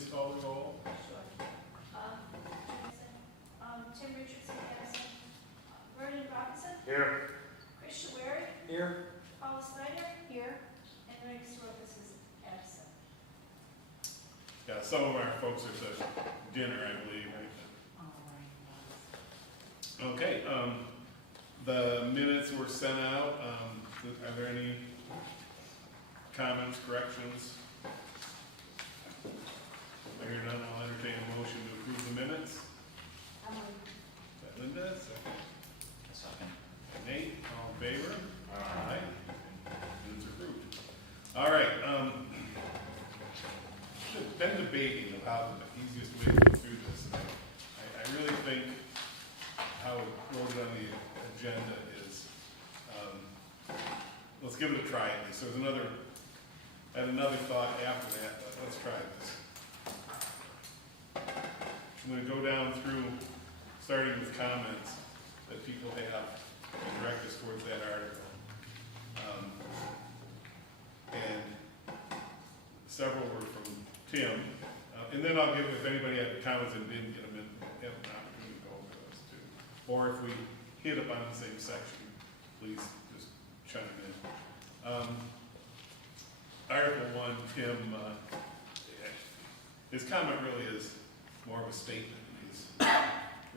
please call the roll? Sure. Tim Richardson, absent. Vernon Robinson, Here. Chris Schweri, Here. Paula Snyder, here, and Ray Sorokas is absent. Yeah, some of our folks are at dinner, I believe. Okay, the minutes were sent out. Are there any comments, corrections? I hear none, I'll entertain a motion to approve the minutes. Is that Linda? Second. Second. Nate, all in favor? Aye. Minutes approved. All right, been debating about the easiest way to go through this. I really think how it wrote it on the agenda is, let's give it a try at least. There's another, I had another thought after that, but let's try this. I'm going to go down through, starting with comments that people have and direct us towards that article. And several were from Tim. And then I'll give, if anybody had comments and didn't get them in, have an opportunity to go over those too. Or if we hit up on the same section, please just chime in. Article 1, Tim, his comment really is more of a statement. He's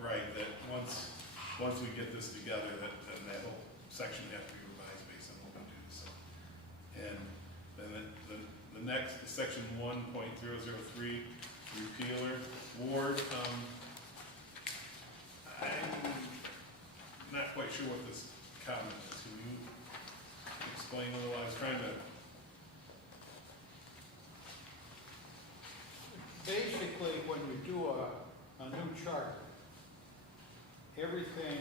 right that once we get this together, then that whole section has to be revised based on what we do. So, and then the next, section 1.003, repealer, Ward. I'm not quite sure what this comment is. Can you explain a little? I was trying to. Basically, when you do a new chart, everything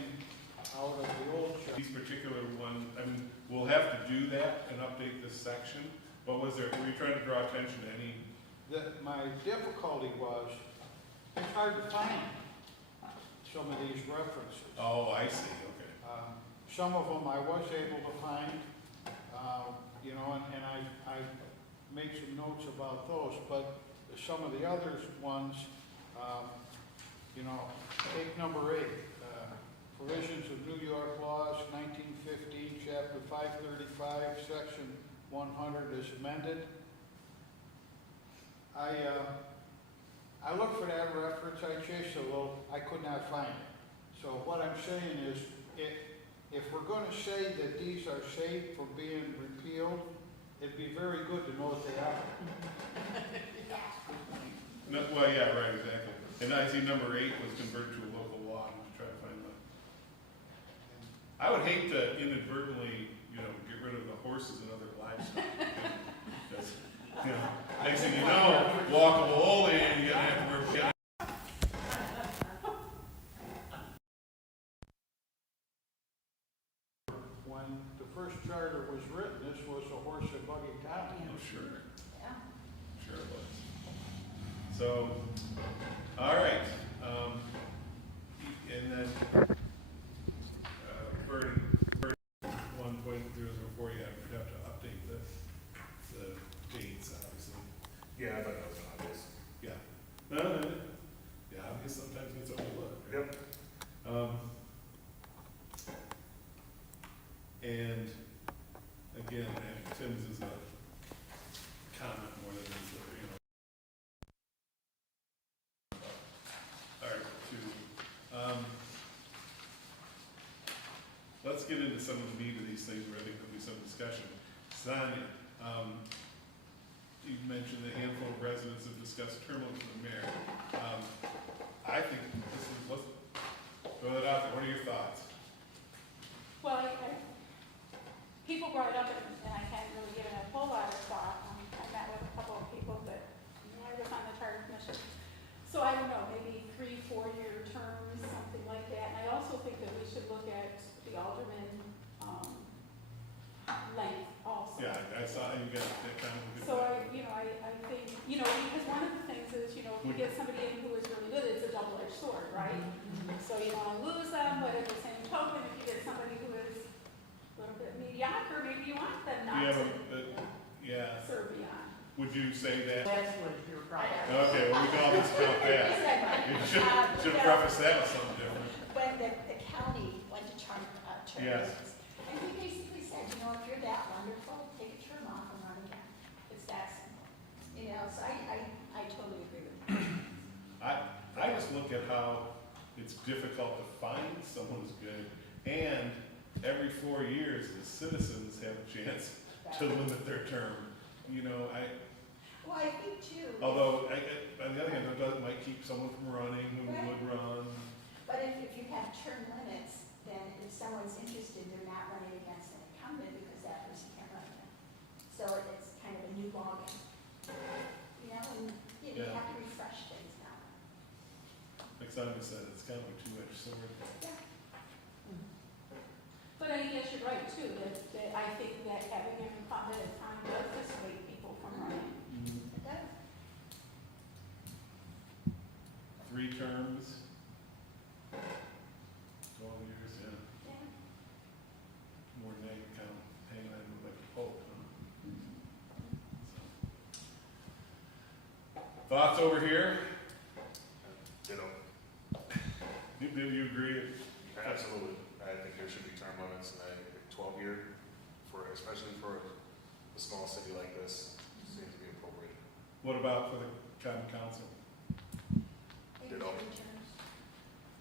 out of the old chart. These particular one, I mean, we'll have to do that and update this section. But were you trying to draw attention to any? My difficulty was, it's hard to find some of these references. Oh, I see, okay. Some of them I was able to find, you know, and I made some notes about those, but some of the other ones, you know, take number 8, provisions of New York laws, 1915, chapter 535, section 100 is amended. I looked for that reference, I chased a little, I could not find it. So what I'm saying is, if we're going to say that these are safe for being repealed, it'd be very good to know what they are. No, well, yeah, right, exactly. And I see number 8 was converted to a local law. I'm just trying to find that. I would hate to inadvertently, you know, get rid of the horses and other livestock. Because, you know, next thing you know, walkable Olean, you're gonna have to wear. When the first charter was written, this was a horse and buggy town. Oh, sure. Yeah. Sure it was. So, all right. And then, Vernon 1.004, you have to update the dates, obviously. Yeah, I thought that was obvious. Yeah. No, yeah, obvious sometimes gets overlooked. Right? Yep. And again, Tim's is a comment more than it's, you know. Article 2. Let's get into some of the meat of these things where I think there'll be some discussion. Sonia, you mentioned a handful of residents have discussed term limits for the mayor. I think this is, let's throw it out there. What are your thoughts? Well, people brought it up, and I hadn't really given it a whole lot of thought. I met with a couple of people that I was on the charter commission. So I don't know, maybe 3-4-year terms, something like that. And I also think that we should look at the alderman length also. Yeah, I saw you got that comment. So I think, because one of the things is, if you get somebody in who is really good, it's a double-edged sword, right? So you want to lose them, but at the same token, if you get somebody who is a little bit mediocre, maybe you want them not to Yeah. serve beyond. Would you say that? That's what your prior. Okay, well, we can all discount that. You should preface that with something different. When the county went to term Yes. limits, and we basically said, you know, if you're that wonderful, take a term off and run again. It's that simple. You know, so I totally agree with you. I just look at how it's difficult to find someone who's good, and every 4 years, the citizens have a chance to limit their term. You know, Well, I think too. although, on the other hand, it might keep someone from running who would run. But if you have term limits, then if someone's interested, they're not running against an incumbent because that person can't run again. So it's kind of a new ballgame. You know, and you Yeah. have to refresh things now. Like Sonia said, it's kind of a two-edged sword. Yeah. But I guess you're right too, that I think that having an incumbent at time does dissuade people from running. It does. 3 terms, 12 years, yeah. Yeah. More than that, you kind of hanging on to like a pope, huh? So. Thoughts over here? Ditto. Do you agree? Absolutely. I think there should be term limits, and I think 12-year, especially for a small city like this, seems to be appropriate. What about for the common council? Maybe Ditto. 3 terms.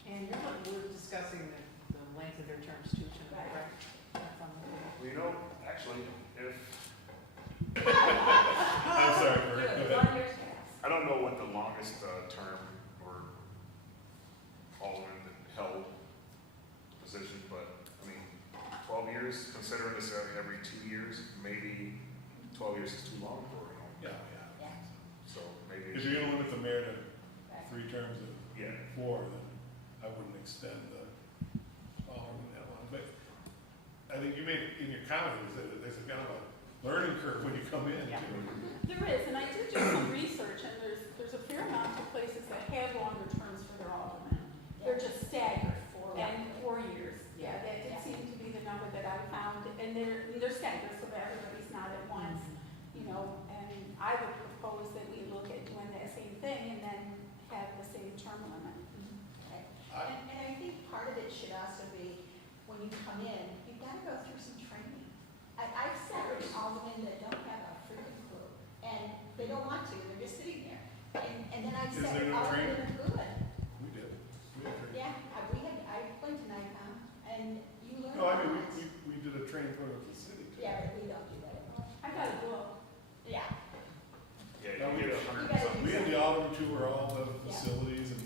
And we're discussing the length of their terms too tonight, right? That's on the table. Well, you know, actually, if, I'm sorry, Bert, go ahead. 1 year's passed. I don't know what the longest term or alderman that held position, but, I mean, 12 years, considering this every 2 years, maybe 12 years is too long for, Yeah, Yeah. so maybe. If you're gonna limit the mayor to Right. 3 terms of Yeah. 4, then I wouldn't extend the alderman that long. But I think you made, in your comments, that there's a kind of a learning curve when you come in. Yeah. too. There is, and I did do some research, and there's a fair amount of places that have longer terms for their aldermen. They're just staggered, and 4 years. Yeah, that did seem to be the number that I found, and they're staggered, so that everybody's not at once, you know, and I would propose that we look at doing that same thing and then have the same term limit. Right. I- And I think part of it should also be, when you come in, you've got to go through some training. I've sat with aldermen that don't have a freaking clue, and they don't want to, they're just sitting there. And then I've Is sat there with no aldermen training? that are good. We did. We had training. Yeah, I went to NICOM, and you learn. No, I mean, lots. we did a training program for the city too. Yeah, but we don't do that anymore. I got a book. Yeah. Yeah, Now, you get You 100 gotta something. We had the alderman tour all the Yeah. facilities and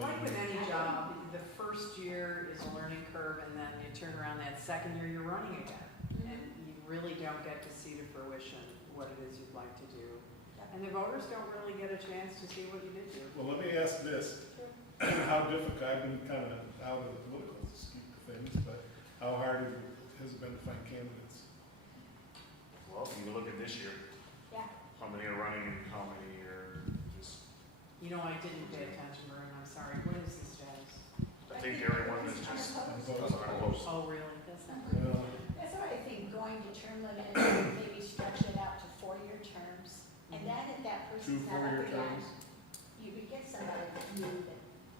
Like with explained. any job, the first year is a learning curve, and then you turn around that second year, you're running again. And you really don't get to see to fruition what it is you'd like to do. And the voters don't really get a chance to see what you did do. Well, let me ask this, how difficult, I've been kind of out of the political scheme of things, but how hard has it been to find candidates? Well, you look at this year, Yeah. how many are running and how many are just, You know, I didn't pay attention, Maureen, I'm sorry. What is the status? I think everyone is just Unopposed. unopposed. Oh, really? That's not. Well, That's what I think, going to term limit, maybe stretch it out to 4-year terms. And then if that 2 person's not up 4-year again, terms, you would get somebody new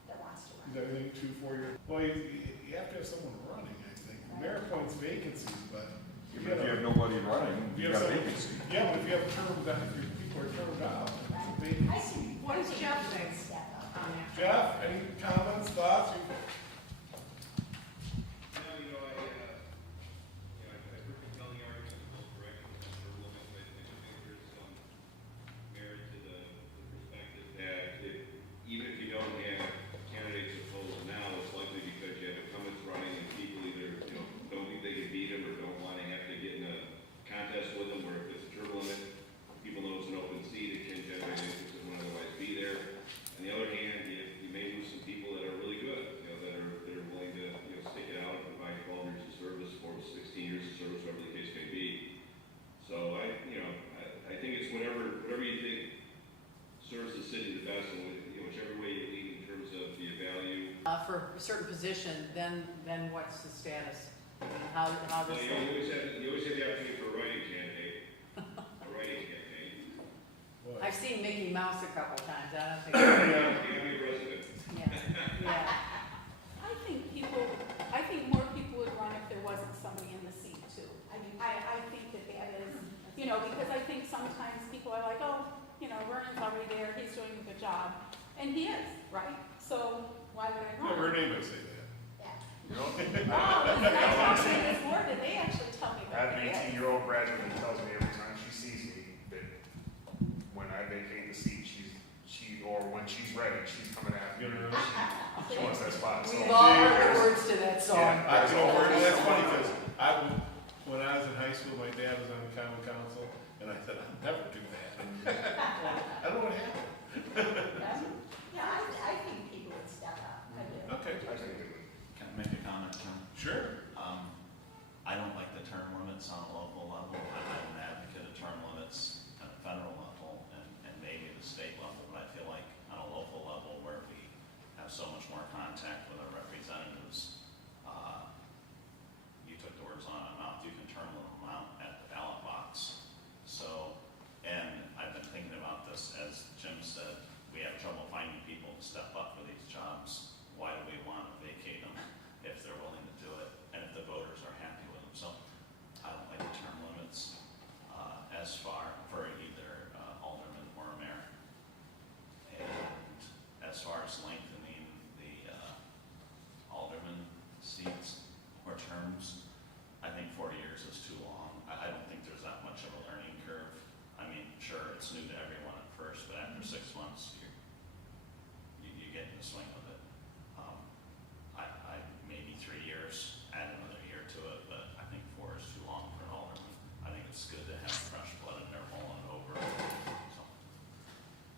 that wants to is run. that anything 2 4-year? Well, you have to have someone running, I think. The mayor appoints vacancies, but. If you have nobody running, you got a someone- vacancy. Yeah, but if you have terms, that if your people are termed out, it's a I vacancy. think. What does I think Jeff we should think? Step up. Jeff, any comments, thoughts? No, you know, I heard compelling arguments in both directions, and for women, but I do think there's some merit to the perspective that even if you don't have candidates opposed now, it's likely because you have incumbents running and people either, don't think they can beat them or don't want to have to get in a contest with them, where if it's a term limit, people know it's an open seat, it can generate interest that wouldn't otherwise be there. On the other hand, you may lose some people that are really good, that are willing to, stick it out and provide 12 years of service or 16 years of service, whatever the case may be. So I think it's whatever you think serves the city the best, and whichever way you lean in terms of the value. For a certain position, then what's the status? I mean, how Well, does you always have the opportunity for a writing campaign, a writing campaign. Boy. I've seen Mickey Mouse a couple times, I don't think. County resident. Yeah. I think more people would run if there wasn't somebody in the seat too. I think that is, you know, because I think sometimes people are like, oh, you know, Vernon's already there, he's doing a good job. And he is, right? So why would I No, run? her name does say that. You know? Oh, listen, I talked to this board, and they actually tell me I have that an it is. 18-year-old graduate that tells me every time she sees me that when I vacate the seat, or when she's ready, she's coming after me. She wants that spot. So We've all heard the words to that song. Yeah, that's funny, because when I was in high school, my dad was on the common council, and I said, I'll never do that. I don't know what happened. Yeah, I think people would step up, I do. Okay, I think they would. Can I make a comment, Jim? sure. I don't like the term limits on a local level. I'm an advocate of term limits at a federal level and maybe the state level, but I feel like on a local level where we have so much more contact with our representatives, you took the words on my mouth, you can term them out at the ballot box. So, and I've been thinking about this, as Jim said, we have trouble finding people to step up for these jobs. Why do we want to vacate them if they're willing to do it and if the voters are happy with them? So I don't like the term limits as far for either alderman or mayor. And as far as lengthening the alderman seats or terms, I think 40 years is too long. I don't think there's that much of a learning curve. I mean, sure, it's new to everyone at first, but after 6 months, you get in the swing of it. I maybe 3 years, add another year to it, but I think 4 is too long for an alderman. I think it's good to have fresh blood in there rolling over. So,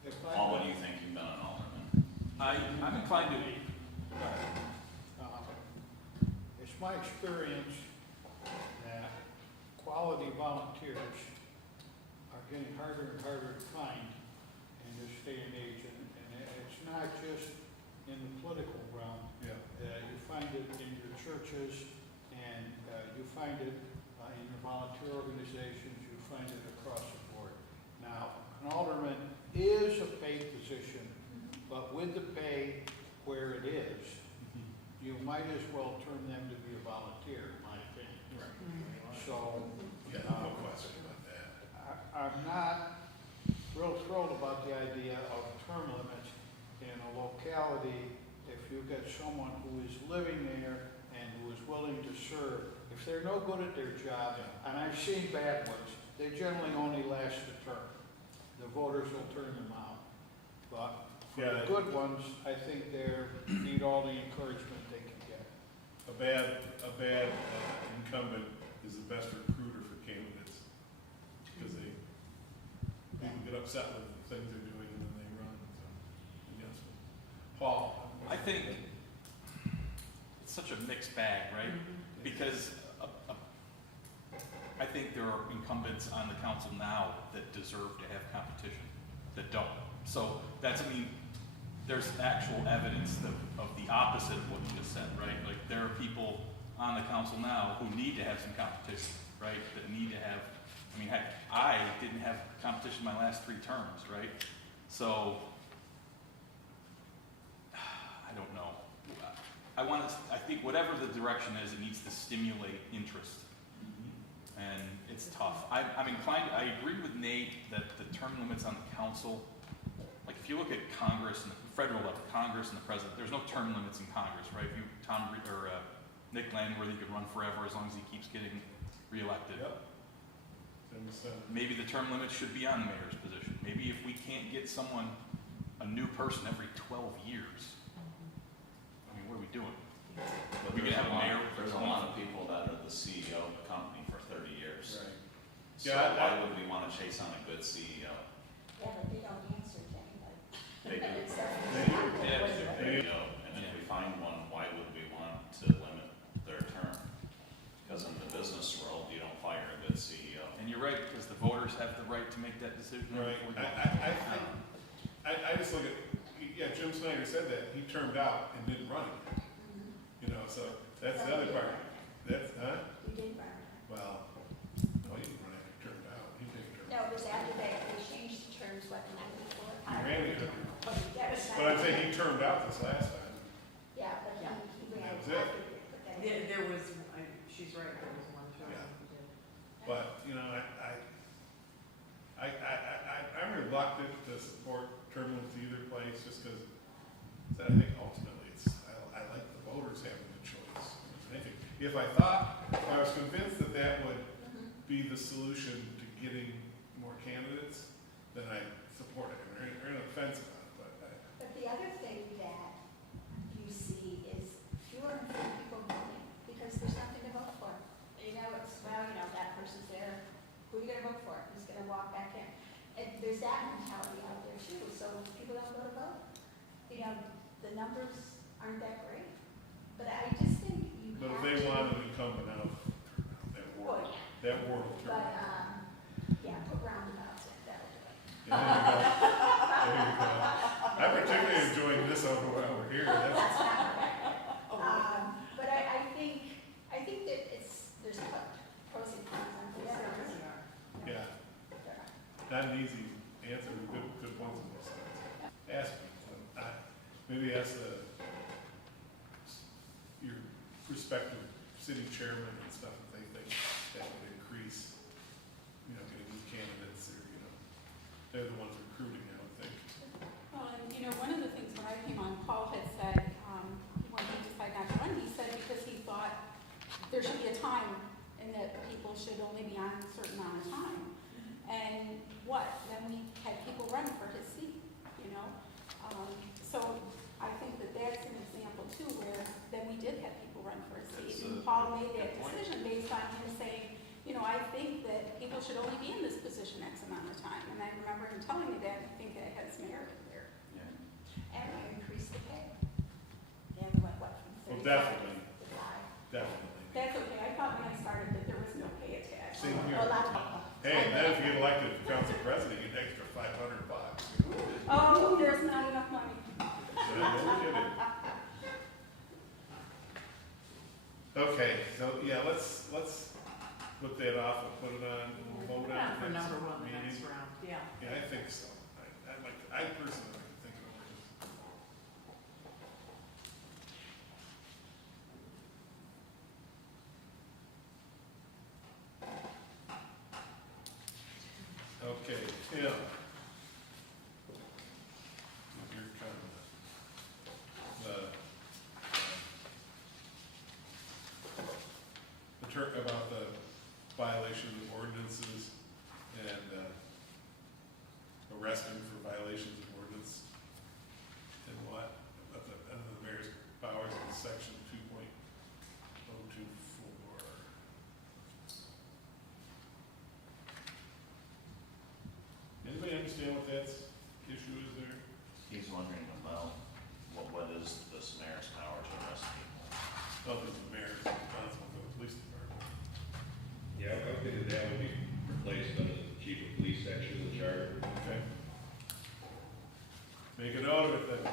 If Paul, what do you think? You've been an alderman. I'm inclined to be. It's my experience that quality volunteers are getting harder and harder to find in this day and age, and it's not just in the political realm. Yeah. You find it in your churches, and you find it in your volunteer organizations, you find it across the board. Now, an alderman is a paid position, but with the pay where it is, you might as well turn them to be a volunteer, in my opinion. So, Yeah, no question about that. I'm not real thrilled about the idea of term limits in a locality. If you've got someone who is living there and who is willing to serve, if they're no good at their job, and I've seen bad ones, they generally only last a term. The voters will turn them out. But for the good ones, I think they need all the encouragement they can get. A bad incumbent is the best recruiter for candidates, because people get upset with the things they're doing and then they run, so, yes. Paul? I think it's such a mixed bag, right? Because I think there are incumbents on the council now that deserve to have competition, that don't. So that's, I mean, there's actual evidence of the opposite of what you just said, right? Like there are people on the council now who need to have some competition, right? That need to have, I mean, heck, I didn't have competition my last 3 terms, right? So, I don't know. I think whatever the direction is, it needs to stimulate interest. And it's tough. I'm inclined, I agree with Nate that the term limits on the council, like if you look at Congress and the federal level, Congress and the president, there's no term limits in Congress, right? Nick Landworthy could run forever as long as he keeps getting reelected. Yep. Maybe the term limit should be on the mayor's position. Maybe if we can't get someone, a new person every 12 years, I mean, what are we doing? But We can have a mayor. There's a lot of people that are the CEO of the company for 30 years. Right. So Yeah, why would we want to chase on a good CEO? Yeah, but they don't answer to anybody. They do. It's their- CEO, and if we find one, why would we want to limit their term? Because in the business world, you don't fire a good CEO. And you're right, because the voters have the right to make that decision. Right, I just look at, yeah, Jim Snyder said that, he termed out and didn't run it. You know, so that's the other part. That's, You did run. well, no, he didn't run it, he turned out, he didn't turn No, out. it was after they changed the terms, what, Randy, That was but I'm saying he turned out this last time. Yeah, but he ran That was it. after it, but then. There was, she's right, there was one show Yeah. he did. But, you know, I'm reluctant to support tournaments either place, just because I think ultimately I like the voters having the choice. I think if I was convinced that that would Mhm. be the solution to getting more candidates, then I support it. There ain't no offense about it, but But the other thing that you see is fewer and fewer people voting because there's nothing to vote for. You know, it's, well, you know, that person's there, who are you gonna vote for? Who's gonna walk back in? And there's that mentality out there too, so people don't go to vote. You know, the numbers aren't that great, but I just think you have to. if they want an incumbent out, that Well, war, yeah, that war will turn but, out. yeah, put roundabouts in, that'll do it. Yeah, there you go. I'm particularly enjoying this over while we're here. That's not correct. Oh, But I think that there's pros and cons on both yeah, there sides. really are. Yeah, There are. not an easy answer, but good ones on both sides. Ask people, maybe ask your respective city chairman and stuff, if they think that would increase, getting new candidates, or, they're the ones recruiting, I would think. Well, and you know, one of the things when I came on, Paul had said, when he decided not to run, he said because he thought there should be a time and that people should only be on a certain amount of time. And then we had people run for his seat, you know? So I think that that's an example too, where then we did have people run for his seat. And Paul made that decision based on him saying, I think that people should only be in this position X amount of time. And I remember him telling me that, and I think that has merit there. And we increased the pay. And we went, what, from Well, 35 definitely. to 5. Definitely. That's okay, I thought when I started that there was no pay attached. Same here. A lot of people. Hey, then if you get elected council president, you get an extra $500. Oh, there's not enough money. Yeah, no kidding. Okay, so, yeah, let's put that off and put it on, and we'll vote on Yeah, for it next number one, the meeting. next round, yeah. Yeah, I think so. I personally like to think of it. Okay, Tim. Your comment. About the violation of ordinances and arresting for violations of ordinance. And what? About under the mayor's powers in section 2.024. Anybody understand what that issue is there? He's wondering about, what is this mayor's power to arrest people? Oh, because the mayor is responsible for the police department. Yeah, I would think that would be replaced under the chief of police section of the charter. Okay. Make a note of it then.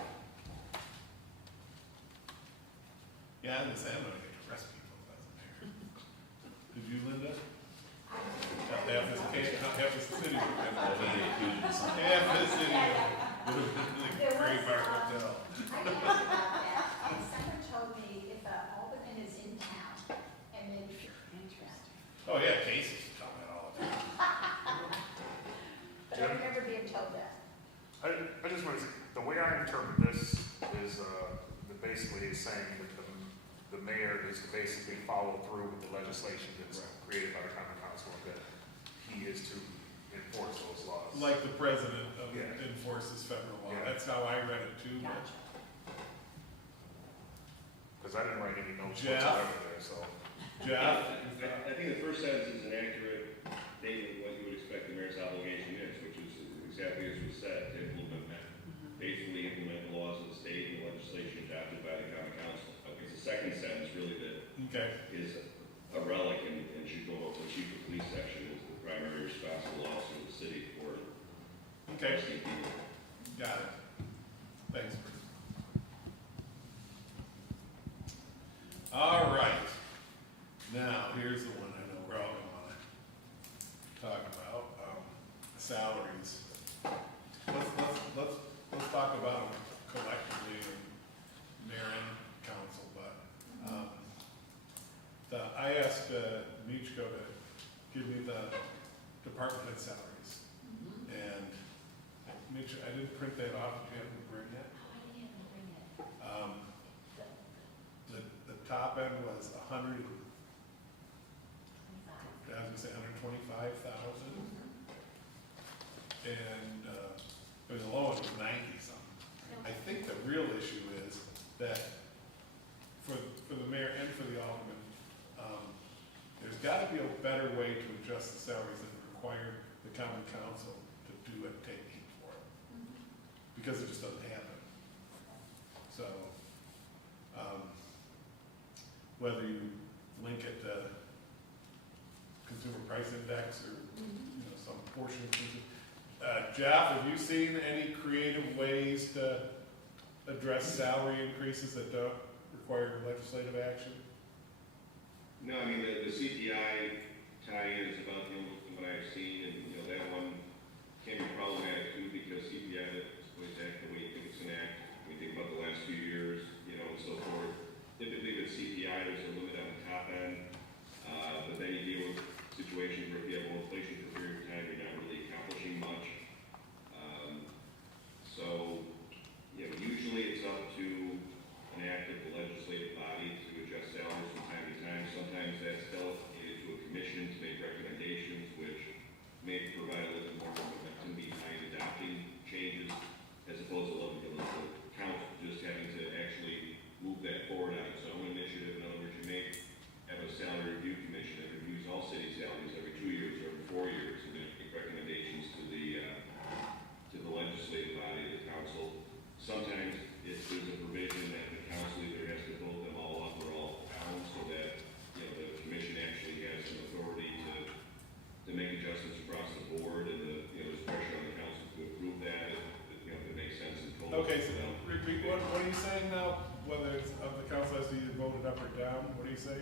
Yeah, I'm gonna get to arrest people if that's the mayor. Did you, Linda? Half this city. Half the city. Half the city. Would have been the Gray Bar Hotel. I asked about that, and someone told me if Alderman is in town, and then Interesting. Oh, yeah, Casey's talking about all the time. but I remember being told that. I just want to say, the way I interpret this is, that basically is saying that the mayor is to basically follow through with the legislation that's created by the common council, and that he is to enforce those laws. Like the president Yeah. enforces federal law. Yeah. That's how I read it too. but- Gotcha. Because I didn't write any notes Jeff? whatsoever there, so. Jeff? I think the first sentence is an accurate statement of what you would expect the mayor's obligation is, which is exactly as was said, to faithfully implement the laws of the state and the legislation adopted by the common council. I think the second sentence really that Okay. is a relic and should go up to the chief of police section as the primary responsible officer of the city for Okay. arresting people. Got it. Thanks, Bruce. All right. Now, here's the one I know we're all gonna wanna talk about, salaries. Let's weeks ago to give me the department head salaries. And make sure, I didn't print that off, did you have to bring that? The top end was I was gonna say 125,000. And, the low end was 90 something. I think the real issue is that for the mayor and for the alderman, there's gotta be a better way to adjust the salaries that require the common council to do and take heat for it. Because it just doesn't happen. So, whether you link it to consumer price index or, you know, some portion of consumer. Jeff, have you seen any creative ways to address salary increases that don't require legislative action? No, I mean, the CPI tie-in is about the only one I've seen, and, you know, that one can be problematic too, because CPI is always act the way you think it's an act. When you think about the last few years, you know, and so forth. Typically with CPI, there's a limit on the top end, but then you deal with situations where if you have low inflation for a period of time, you're not really accomplishing much. So, you know, usually it's up to an act of the legislative body to adjust salaries from time to time. Sometimes that's delegated to a commission to make recommendations, which may provide a little bit more momentum behind adopting changes, as opposed to the council just having to actually move that forward on its own initiative. In other words, you may have a salary review commission that reviews all city salaries every 2 years or every 4 years, and then make recommendations to the legislative body, the council. Sometimes if there's a provision that the council either has to vote them all up or all down, so that, you know, the commission actually has some authority to make adjustments across the board, and you know, there's pressure on the council to approve that, you know, if it makes sense in total. Okay, so repeat, what are you saying now? Whether it's of the council has to either vote it up or down, what do you say?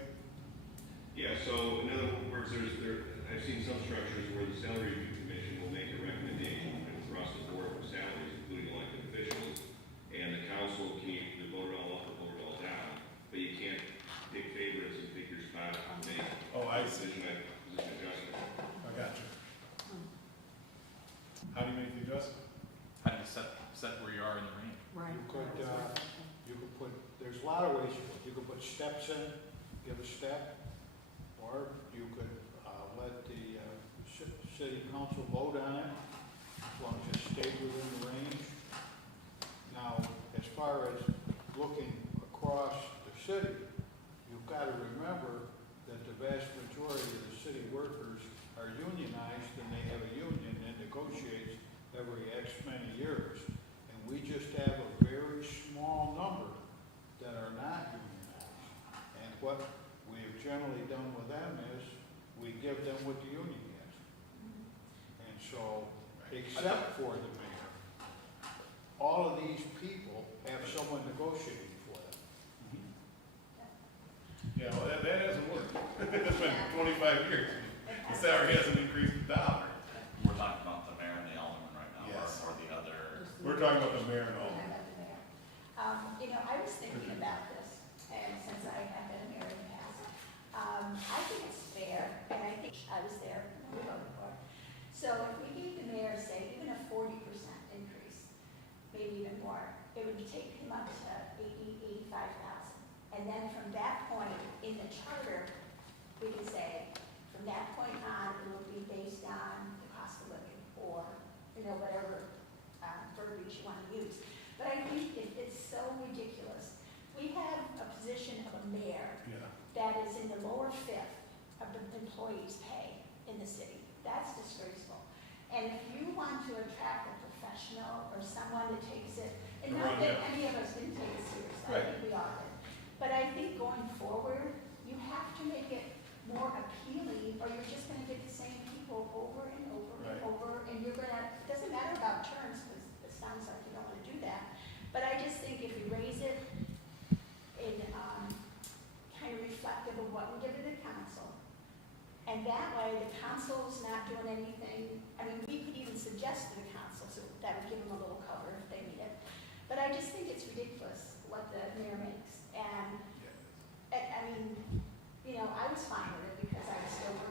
Yeah, so in other words, I've seen some structures where the salary review commission will make a recommendation across the board for salaries, including elected officials, and the council can either vote it all up or vote it all down, but you can't pick favorites and pick your spot and make Oh, I see. position adjustment. I got you. How do you make the adjustment? How do you set where you are in the range? Right. You could put, there's a lot of ways you could put steps in, give a step, or you could let the city council vote on it, as long as it stayed within the range. Now, as far as looking across the city, you've got to remember that the vast majority of the city workers are unionized, and they have a union that negotiates every X many years. And we just have a very small number that are not unionized. And what we've generally done with them is we give them what the union gets. And so, except for the mayor, all of these people have someone negotiating for them. Yeah, well, that hasn't worked. It's been 25 years. The salary hasn't increased a dollar. We're talking about the mayor and the alderman right now, Yes. or the other. We're talking about the mayor and all. You know, I was thinking about this, and since I have been a mayor in the past, I think it's fair, and I think I was there when we voted for it. So if we gave the mayor, say, even a 40% increase, maybe even more, it would take him up to 85,000. And then from that point in the charter, we could say, from that point on, it will be based on the cost of living, or, you know, whatever verbiage you want to use. But I think it's so ridiculous. We have a position of a mayor Yeah. that is in the lower fifth of the employees' pay in the city. That's disgraceful. And if you want to attract a professional or someone that takes it, and not that any of us didn't take it seriously, I think we all did. But I think going forward, you have to make it more appealing, or you're just gonna get the same people over and over and Right. over, and you're gonna, it doesn't matter about terms, because it sounds like you don't wanna do that. But I just think if you raise it in, kind of reflective of what we give to the council, and that way the council's not doing anything, I mean, we could even suggest to the council, so that would give them a little cover if they need it. But I just think it's ridiculous what the mayor makes, and, I mean, you know, I was fine with it because I was still working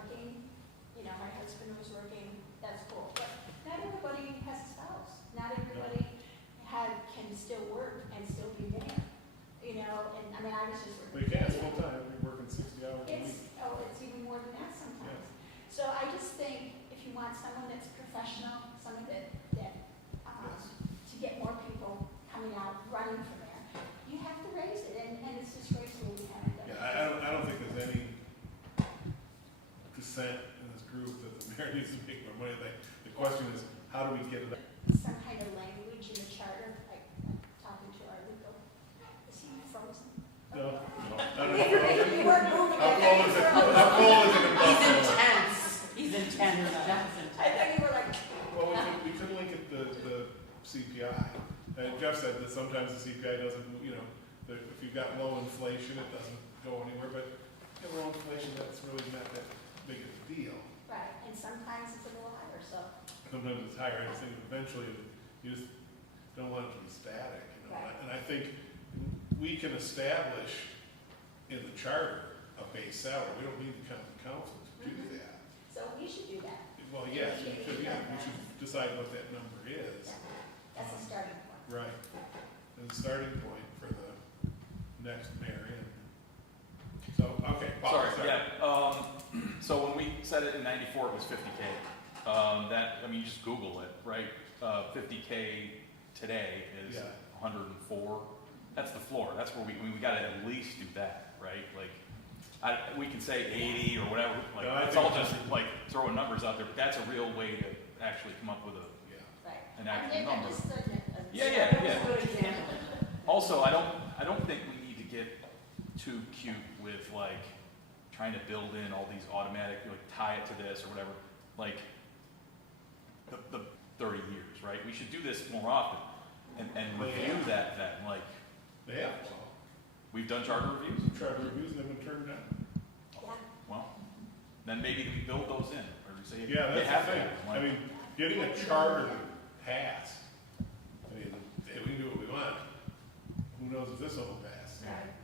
Yeah, it's full time, you're working 60 hours a week. It's even more than that sometimes. So I just think if you want someone that's professional, someone that, to get more people coming out, running from there, you have to raise it, and it's disgraceful we haven't done it. Yeah, I don't think there's any dissent in this group that the mayor needs to make more money. The question is, how do we get it? Some kind of language in the charter, like talking to our legal, is he frozen? No, I don't You know. weren't moving. How cold is it? How cold is it in He's Buffalo? intense. He's intense. Jeff's intense. I thought you were like, Well, we could link it to the CPI. And Jeff said that sometimes the CPI doesn't, that if you've got low inflation, it doesn't go anywhere, but low inflation, that's really not that big of a deal. right, and sometimes it's a little higher, so. Sometimes it's higher, I think eventually you just don't want it to be static, Right. And I think we can establish in the charter a base salary. We don't need to come to council to do that. So we should do that. Well, yes, we should decide what that number is. That's a starting point. Right. And the starting point for the next mayor in. So, okay, Paul, Sorry, yeah, so when we said it in '94, it was 50K. You just Google it, right? 50K today is Yeah. 104. That's the floor, that's where we gotta at least do that, right? Like, we can say 80 or whatever, like, No, I it's think- all just like throwing numbers out there, but that's a real way to actually come up with Yeah. Right. an actual I number. understood it. Yeah. That was a good example. Also, I don't think we need to get too cute with like trying to build in all these automatic, like tie it to this or whatever, like the 30 years, right? We should do this more often and review that then, like, They have, well, we've done charter reviews? charter reviews have been turned down. Yeah. Well, then maybe we build those in, or we say, Yeah, they have that's the to thing. have them, I like- mean, getting a charter passed, we can do what we want. Who knows if this will pass? Right.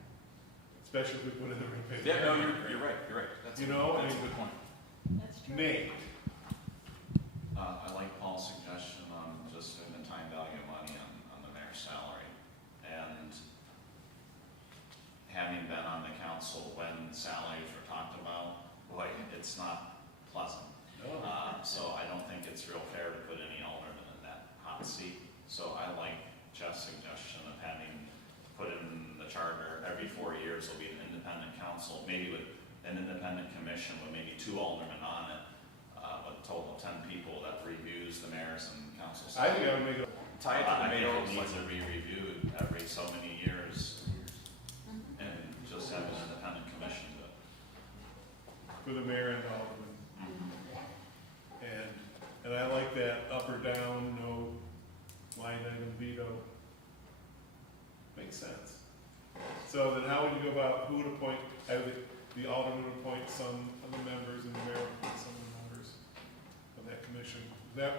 Especially if we put in the rate. Yeah, no, you're right, That's You know, that's I a mean- good point. That's true. Nate, I like Paul's suggestion on just doing the time value of money on the mayor's salary. And having been on the council when salaries were talked about, boy, it's not pleasant. no, So I don't think it's real fair to put any alderman in that hot seat. So I like Jeff's suggestion of having put in the charter, every 4 years there'll be an independent council, maybe with an independent commission with maybe 2 aldermen on it, with a total of 10 people that reviews the mayor's and council's. I think I would make it, Tie it to the I think mayor, it needs to be reviewed every so many years Mhm. and just have an independent commission to it. for the mayor and alderman. Yeah. And I like that up or down, no line item veto. Makes sense. So then how would you go about, who would appoint, have the alderman appoint some of the members and the mayor appoint some of the members of that commission? Is that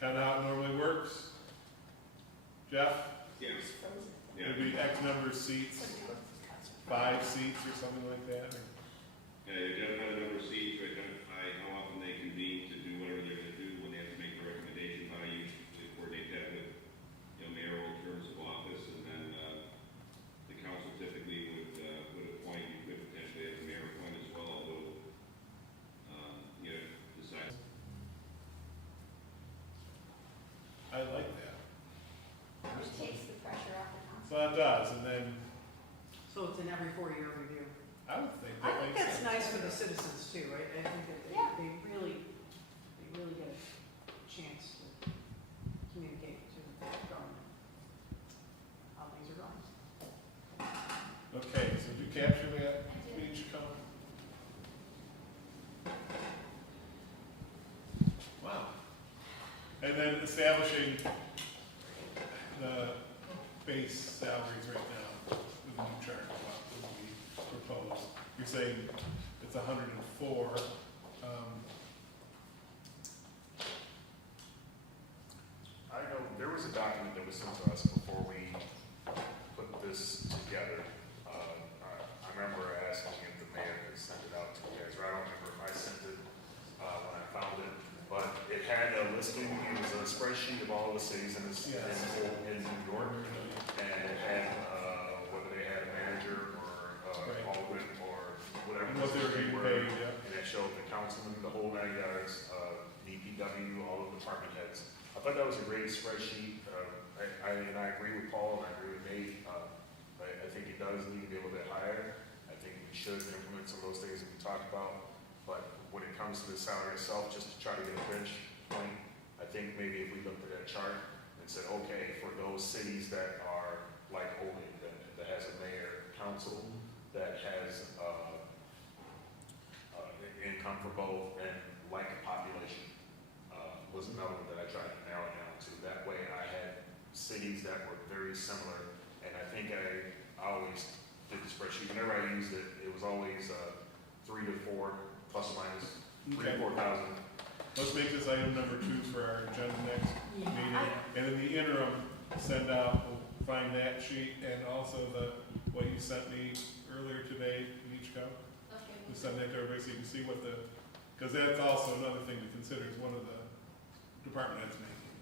kind of how it normally works? Jeff? Yeah, It's frozen. yeah. It'd be X number of seats, 5 seats or something like that? or- Identify the number of seats, identify how often they convene to do whatever they're gonna do, when they have to make the recommendation, how you usually coordinate that with, mayoral terms of office, and then, the council typically would appoint, you could potentially have the mayor appoint as well, although, decide. I like that. Which takes the pressure off the council. So it does, and then So it's an every 4-year review. I would think I that think makes that's sense. nice for the citizens too, right? I think that Yeah. they really get a chance to communicate to the government how things are going. Okay, so did you capture that I did. speech, Colin? Wow. And then establishing the base salaries right now with the new chart, what will be proposed. You're saying it's 104. I know, there was a document that was sent to us before we put this together. I remember asking if the mayor could send it out to you guys, or I don't remember if I sent it when I found it, but it had a listing, it was a spreadsheet of all the cities in New York, and it had whether they had a manager or Right. all What they were being paid, yeah. And that showed the councilman, the whole 9 yards, DPW, all of the department heads. I thought that was a great spreadsheet. And I agree with Paul, and I agree with Nate. I think it does need to be a little bit higher. I think we should implement some of those things that we talked about. But when it comes to the salary itself, just to try to get a bench point, I think maybe if we looked at that chart and said, okay, for those cities that are like Olean, that has a mayor, council, that has income for both, and like a population was another one that I tried to narrow it down to. That way I had cities that were very similar, and I think I always did the spreadsheet. Whenever I used it, it was always 3 to 4, plus or minus 3 to 4,000. Let's make this item number 2 for our agenda next Yeah. meeting. And in the interim, send out, we'll find that sheet and also what you sent me earlier today, Michko. Okay. We'll send that to everybody so you can see because that's also another thing to consider is one of the department heads making.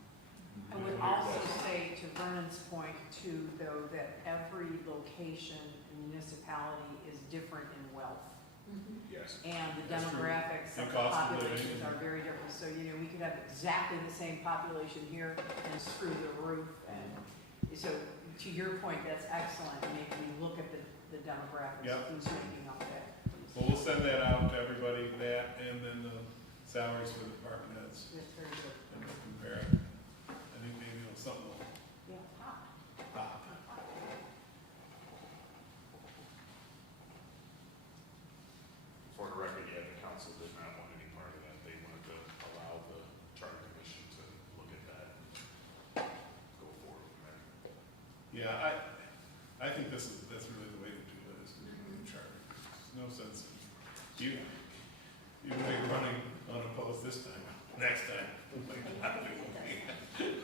I would also say, to Vernon's point too, though, that every location and municipality is different in wealth. Mhm. Yes. And the That's true. demographics And of the cost of living. populations are very different. So, we could have exactly the same population here and screw the roof. And so, to your point, that's excellent. Maybe we look at the demographics, Yep. who's making up that. So we'll send that out to everybody, that, and then the salaries for the department heads, That's very good. and we'll compare it. I think maybe something will Yeah. pop. For the record, yeah, the council did not want any part of that. They wanted to allow the charter commission to look at that and go forward from there. Yeah, I think that's really the way to do it, is to do the charter. There's no sense in, you may be running unopposed this time, next time. Like, not doing it.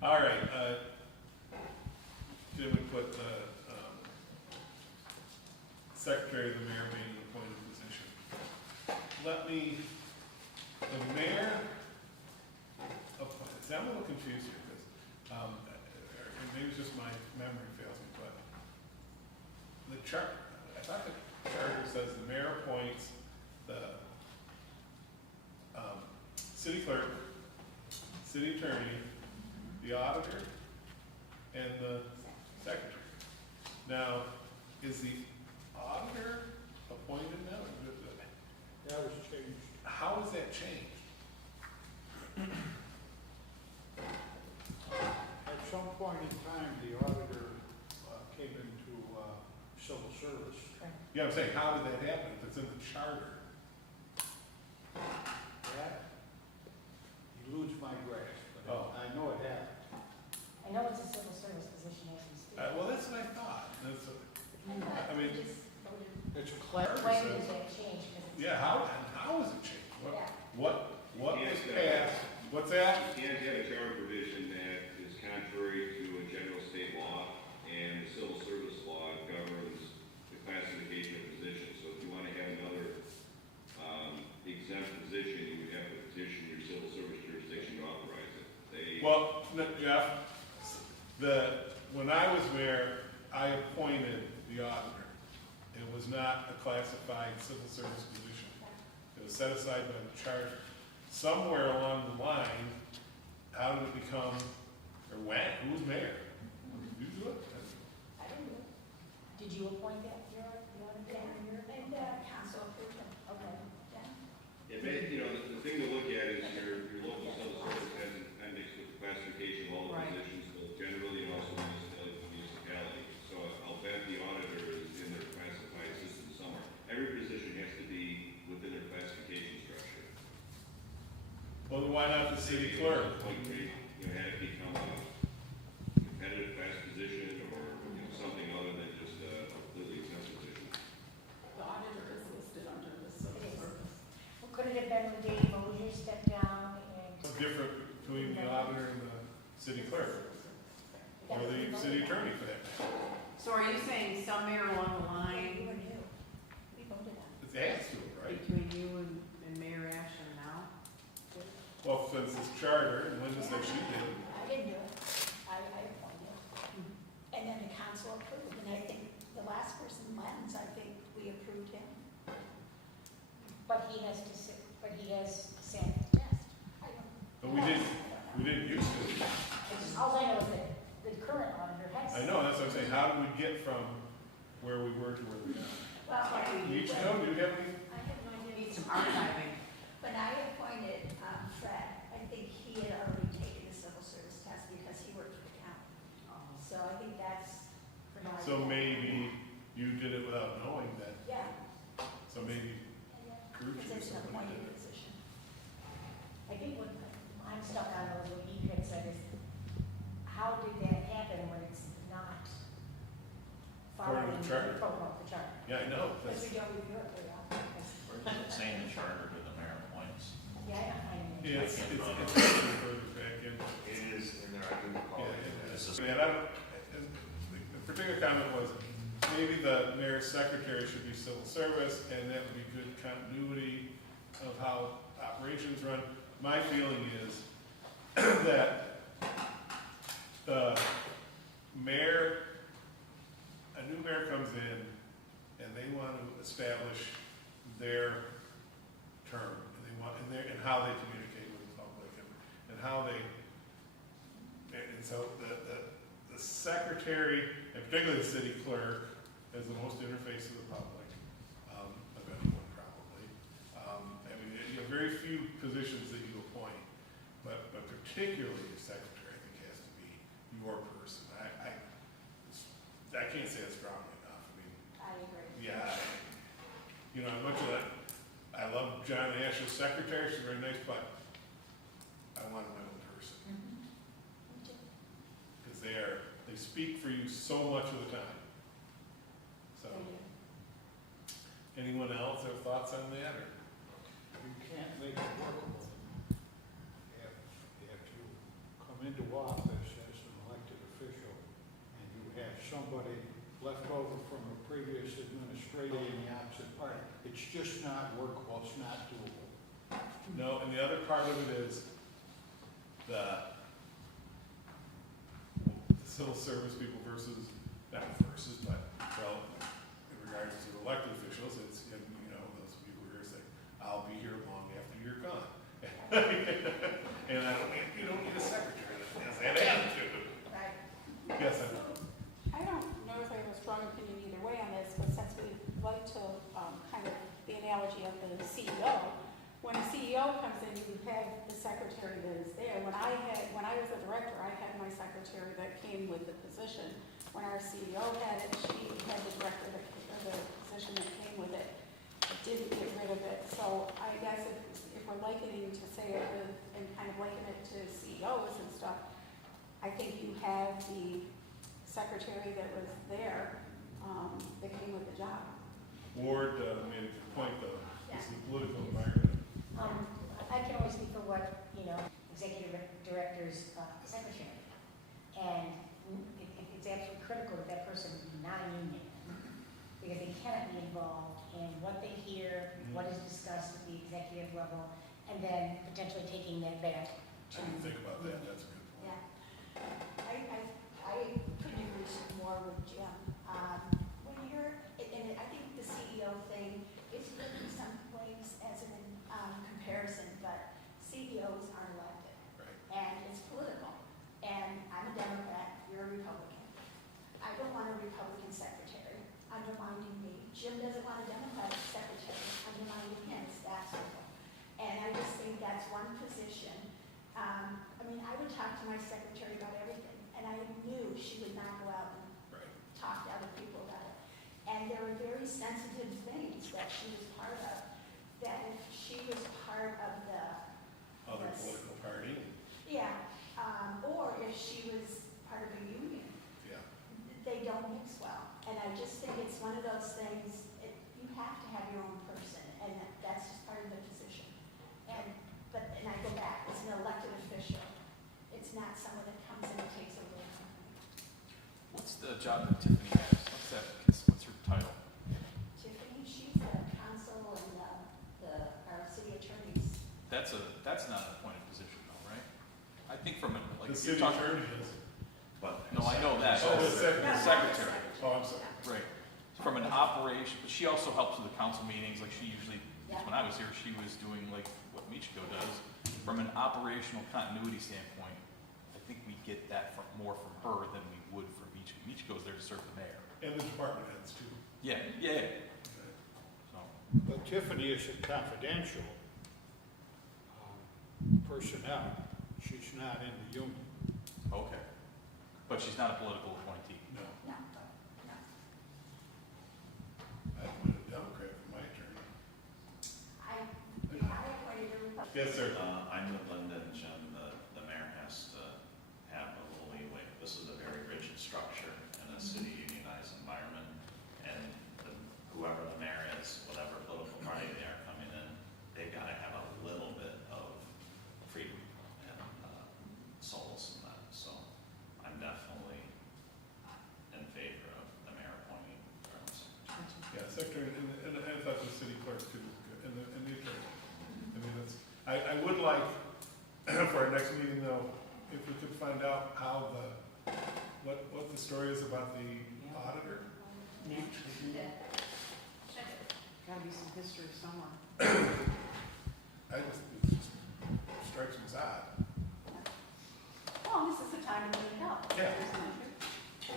All right, then we put the secretary of the mayor being an appointed position. The mayor appointed, see, I'm a little confused here, because, or maybe it's just my memory fails me, but I thought the charter says the mayor appoints the city clerk, city attorney, the auditor, and the secretary. Now, is the auditor appointed now? That was changed. How has that changed? At some point in time, the auditor came into civil service. Yeah, I'm saying, how did that happen if it's in the charter? That eludes my grasp, but Oh. I know it happened. I know it's a civil service position as we speak. Well, that's what I thought. I mean, Just voted. It's a class. When did that change? 'Cause it's- yeah, how has it changed? Yeah. What was Yes, passed? What's that? You can't have a charter provision that is contrary to a general state law, and the civil service law governs the classification of positions. So if you want to have another exempt position, you would have to petition your civil service jurisdiction to authorize it. Well, no, Jeff, when I was mayor, I appointed the auditor. It was not a classified civil service position. It was set aside by the charter. Somewhere along the line, how did it become, or when, who was mayor? Did you do it? I didn't know. Did you appoint that, your auditor? And council approved it. Okay. Yeah. It may, the thing to look at is your local civil service has an appendix with the classification of all the Right. positions, both generally and also municipality. So I'll bet the auditor is in their classified system somewhere. Every position has to be within their classification structure. Well, then why not the city clerk? Like, had it become a competitive class position or, something other than just a completely exempt position. The auditor is listed under the civil service. Well, could it have been when Dave Mosier stepped down and? What's different between the auditor and the city clerk? Or the city attorney for that matter? So are you saying somewhere along the We line were new. We voted on it. It has to, right? between you and Mayor Ashland now? Well, since it's charter, and Linda said she did. I didn't do it. I appointed. And then the council also approved, and I think the last person, Lenz, I think we approved him. But he has to sit, but he has sat the test. I don't. But we didn't used to. It's, all I know is that the current auditor has. I know, that's what I'm saying, how did we get from where we were to where we are? Well, You each know, do you have any? I have no You idea. need some archiving. When I appointed Fred, I think he had already taken the civil service test because he worked for the county. So I think that's. So maybe you did it without knowing that, Yeah. so maybe Because Group it's or an something appointed did it. position. I think what I'm stuck on is what he had said is, how did that happen when it's not According following to the the charter. protocol of the charter? Yeah, I know, Because that's, we don't review it very often. Where does it say in the charter to the mayor appoints? Yeah, I find it. it's further back in. It is in there, I do recall Yeah, it. it This is. is- Yeah, the particular comment was, maybe the mayor's secretary should be civil service, and that would be good continuity of how operations run. My feeling is that the mayor, a new mayor comes in, and they want to establish their term, and how they communicate with the public, and how they, and so the secretary, and particularly the city clerk, is the most interface to the public, of anyone probably. I mean, you have very few positions that you appoint, but particularly the secretary, I think, has to be your person. I can't say it strongly enough. I mean, I agree. yeah, you know, much of that, I love John Ash's secretary, she's very nice, but I want my own person. Because they speak for you so much of the time. So, anyone else have thoughts on that, or? You can't make it workable if you come into office as an elected official and you have somebody left over from a previous administrator in the opposite party. It's just not workable, it's not doable. No, and the other part of it is the civil service people versus, not versus, but, well, in regards to the elected officials, it's, you know, those people who are here say, I'll be here long after you're gone. And I don't mean, you don't need a secretary that has that attitude. Right. Yes, I I don't know if I have a strong opinion either way on this, but since we like to, kind of, the analogy of the CEO, when a CEO comes in, you have the secretary that is there. When I was a director, I had my secretary that came with the position. When our CEO had it, she had the director that, or the position that came with it. Didn't get rid of it. So I guess if we're likening to say it with, and kind of liken it to CEOs and stuff, I think you have the secretary that was there, that came with the job. Ward made a point though, Yeah. it's the political environment. I can only speak for what, executive director's secretary. And it's absolutely critical that that person be non-union, because they cannot be involved in what they hear, what is discussed at the executive level, and then potentially taking that back I didn't think about that, that's a good point. Yeah. I couldn't agree more with Jim. When you're, and I think the CEO thing is good in some ways as an comparison, but CEOs aren't elected. Right. And it's political. And I'm a Democrat, you're a Republican. I don't want a Republican secretary undermining me. Jim doesn't want a Democratic secretary undermining him. It's that simple. And I just think that's one position. I mean, I would talk to my secretary about everything, and I knew she would not go out and Right. talk to other people about it. And there were very sensitive things that she was part of, that if she was part of the, Other Yes. political party, yeah, or if she was part of a union, yeah. they don't mix well. And I just think it's one of those things, you have to have your own person, and that's just part of the position. And I go back, it's an elected official. It's not someone that comes in and takes over the company. What's the job that Tiffany has? What's her title? Tiffany, she's the counsel and our city attorneys. That's not an appointed position though, right? I think from, like, The if you're city talking, attorney is, But No, I know that. Oh, the The secretary. Oh, I'm sorry. Right. From an operation, but she also helps with the council meetings, like she usually, when I was here, she was doing like what Michiko does. From an operational continuity standpoint, I think we get that more from her than we would from Michiko. Michiko's there to serve the mayor. And the department heads too. Yeah, yeah, yeah. Okay. So, But Tiffany is a confidential personnel. She's not in the union. okay. But she's not a political appointee. No, No, no. I appointed a Democrat for my attorney. I appointed a Republican. Yes, sir. I'm with Linda and Jim, the mayor has to have a little leeway. This is a very rigid structure in a city unionized environment. And whoever the mayor is, whatever political party they are coming in, they've got to have a little bit of freedom and solace in that. So I'm definitely in favor of the mayor appointing terms. Yeah, secretary, and I thought the city clerk too, and the attorney. I mean, that's, I would like, for our next meeting though, if we could find out how what the story is about the auditor. Yeah. Gotta be some history somewhere. It just strikes me as odd. Well, this is the time to need help. Yeah. There's an issue.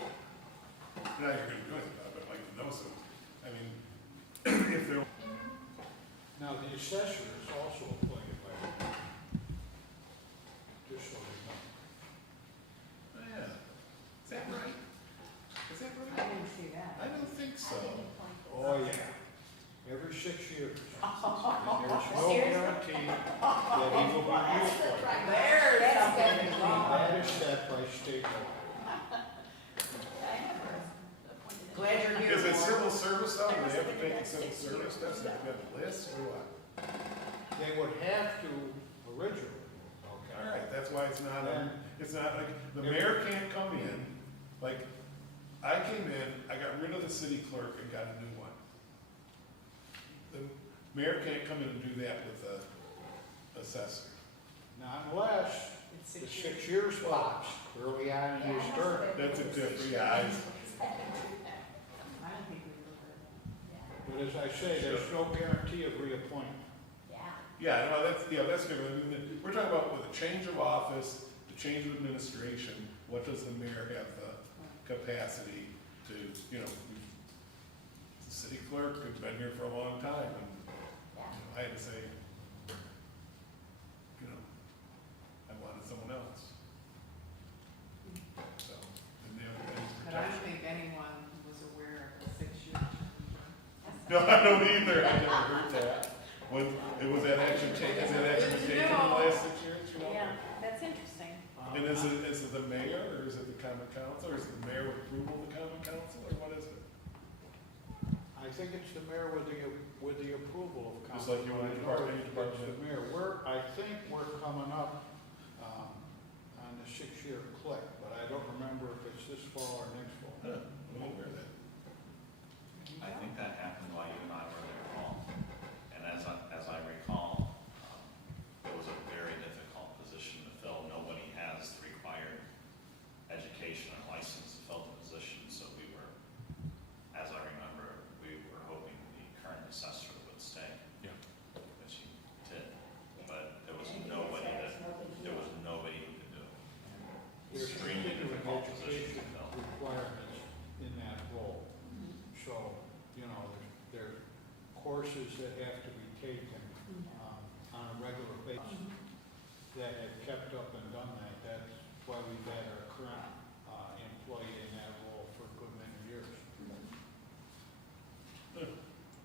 Now you're gonna do anything about it, but I'd like to know some, I mean, if there. Now, the assessor is also appointed by the board. Just so you know. Oh, yeah. Is that right? Is that I right? didn't see that. I don't think so. I didn't appoint this. Oh, yeah. Every 6 years. And there's no Seriously? guarantee that he will be That's the reappointed. right. There's That's something good. wrong. That is set by state law. I never appointed Glad you're here. Is it Warren. civil service though? Do they have to take the That's civil 6 service years. test? They have to have a list or what? They would have to originally, All okay? right, that's why it's not, And it's not like, the mayor can't come in, like, I came in, I got rid of the city clerk and got a new one. The mayor can't come in and do that with the assessor. not unless It's the 6 years. 6 years lapse early on in his term. That's a different, yeah, I don't think we ever heard that. But as I say, there's no guarantee of reappointment. Yeah. no, that's good. I mean, we're talking about with a change of office, the change of administration, what does the mayor have the capacity to, the city clerk has been here for a long time, and I had to say, I wanted someone else. So, and they have But I don't think anyone was aware of the 6 years. No, I don't either. I never heard that. When, it was that action taken, has that action been taken in the last 6 years, Yeah, that's interesting. And is it the mayor, or is it the common council, or is it the mayor with approval of the common council, or what is it? I think it's the mayor with the approval of Just council. like you want I to know department, it's department. the mayor. I think we're coming up on the 6-year click, but I don't remember if it's this fall or next fall. Huh, I wasn't aware of that. I think that happened while you and I were there, Paul. And as I recall, it was a very difficult position to fill. Nobody has the required education or license to fill the position, so we were, as I remember, we were hoping the current assessor would stay. Yeah. Which he did, but there was nobody who could do it. There's Extremely continuing difficult position education to fill. requirements in that role. So, there's courses that have to be taken on a regular basis that have kept up and done that. That's why we've had our current employee in that role for a good many years.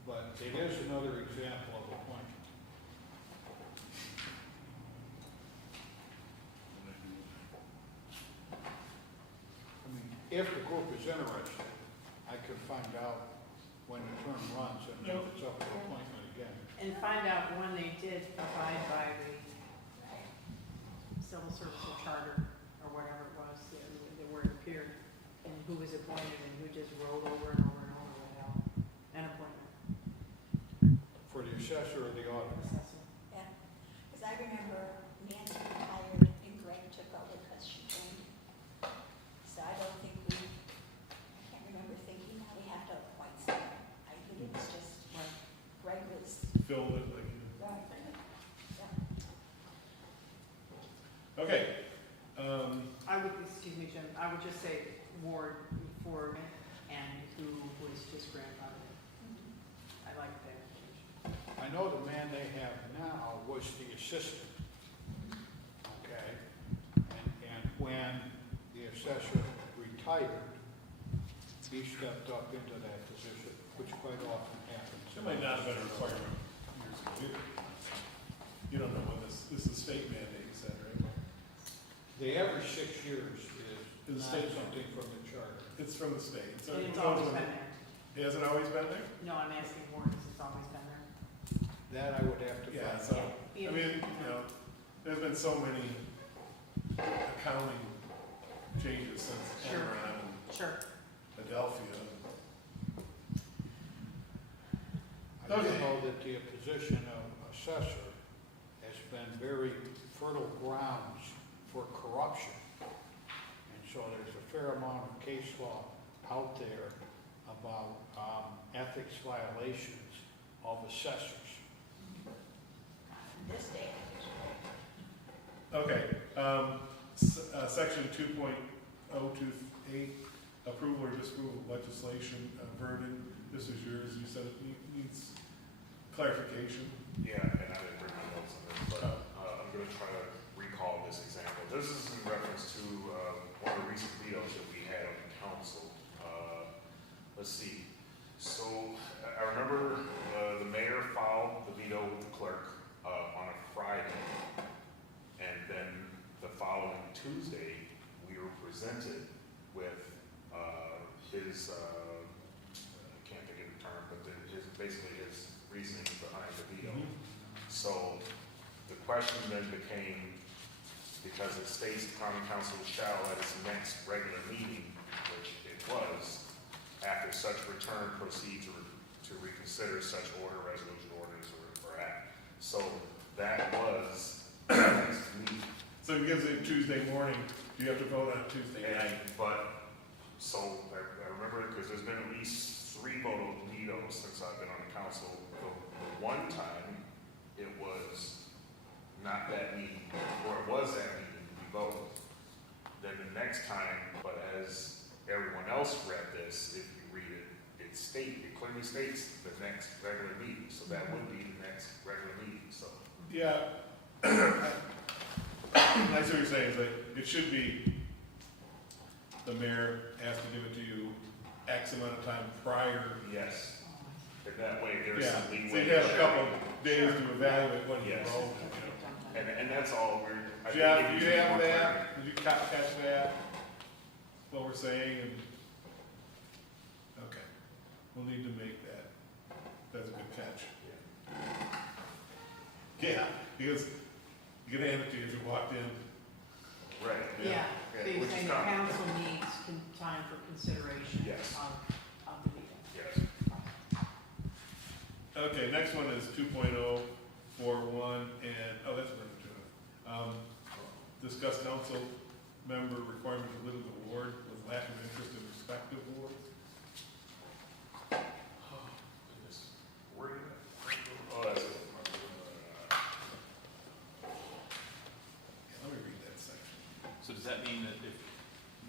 But it is another example of appointment. I mean, if the group is interested, I could find out when the term runs and if it's up for appointment again. And find out when they did abide by the civil service charter, or whatever it was, where it appeared, and who was appointed and who just rolled over and over and over without an appointment. For the assessor or the auditor? Assessor. Yeah, because I remember Nancy retired and Greg took over because she trained. So I don't filled it like. Right. Okay, I would, excuse me, Jim, I would just say Ward for me and who was just grandfathered. I like that change. I know the man they have now was the assistant. Okay? And when the assessor retired, he stepped up into that position, which quite often happens. it might not have been a requirement years ago either. You don't know when this is a state mandate, you said, right? The every 6 years Is is not state- something from the charter. It's from the state. So And it's who knows always when- been there. It hasn't always been there? No, I'm asking Ward, because it's always been there. That I would have to Yeah, find so, out. I mean, you know, there's been so many accounting changes since Sure. Enron and Sure. Adelphia. I do Okay. know that the position of assessor has been very fertile grounds for corruption. And so there's a fair amount of case law out there about ethics violations of assessors. This day. Okay, section 2.028, approval or disapproval of legislation. Vernon, this is yours. You said it needs clarification. Yeah, and I didn't bring my notes on this, but I'm gonna try to recall this example. This is in reference to one of the recent vetoes that we had on the council. Let's see. So I remember the mayor filed the veto with the clerk on a Friday. And then the following Tuesday, we were presented with his, I can't think of the term, but basically his reasoning behind the veto. So the question then became, because it states the common council shall at its next regular meeting, which it was, after such return proceed to reconsider such order, resolution, ordinance, or act. So that was next meeting. So it gives it Tuesday morning. Do you have to vote on Tuesday night? But, so I remember, because there's been at least 3 vetoes since I've been on the council. The one time, it was not that meeting, or it was that meeting, we voted. Then the next time, but as everyone else read this, if you read it, it clearly states the next regular meeting, so that would be the next regular meeting, so. Yeah. I see what you're saying, is like, it should be, the mayor has to give it to you X amount of time prior. Yes, and that way there's Yeah, some leeway. so you have a couple of days to evaluate when you Yes. vote. And that's all we're. I think Jeff, we do need you to have work that? Did you catch that? What we're saying and, okay, we'll need to make that, that's a good catch. on. Yeah, because you can hand it to you if you walked in. Right. Yeah, so you're which is saying the common. council needs time for consideration Yes. of the veto. Yes. Okay, next one is 2.041, and, oh, that's very good. Discuss council member requirement to live in the ward with lack of interest in respective wards. Oh, goodness. Where did that? Oh, that's it. Yeah, let me read that section. So does that mean that if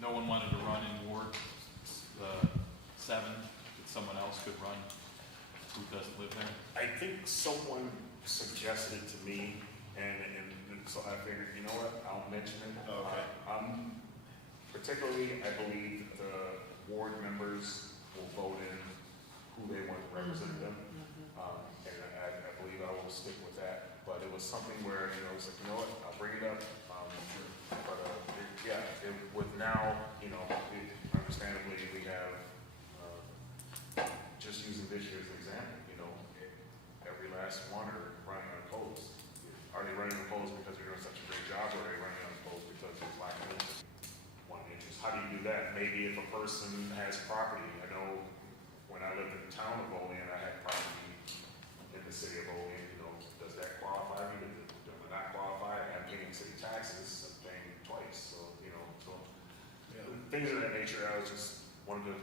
no one wanted to run in Ward 7, that someone else could run who doesn't live there? I think someone suggested it to me, and so I figured, you know what, I'll mention it. Okay. Particularly, I believe the ward members will vote in who they want to represent them. And I believe I will stick with that. But it was something where, you know, it's like, you know what, I'll bring it up. With now, you know, understandably, we have, just using this year as an example, you know, every last one are running unopposed. Are they running unopposed because they're doing such a great job, or are they running unopposed because there's lack of interest? One interest. How do you do that? Maybe if a person has property. I know when I lived in the town of Olean, I had property in the city of Olean. You know, does that qualify me? Does it not qualify? I'm paying city taxes. I'm paying twice. So you know, Yeah. things of that nature. I was just wanted to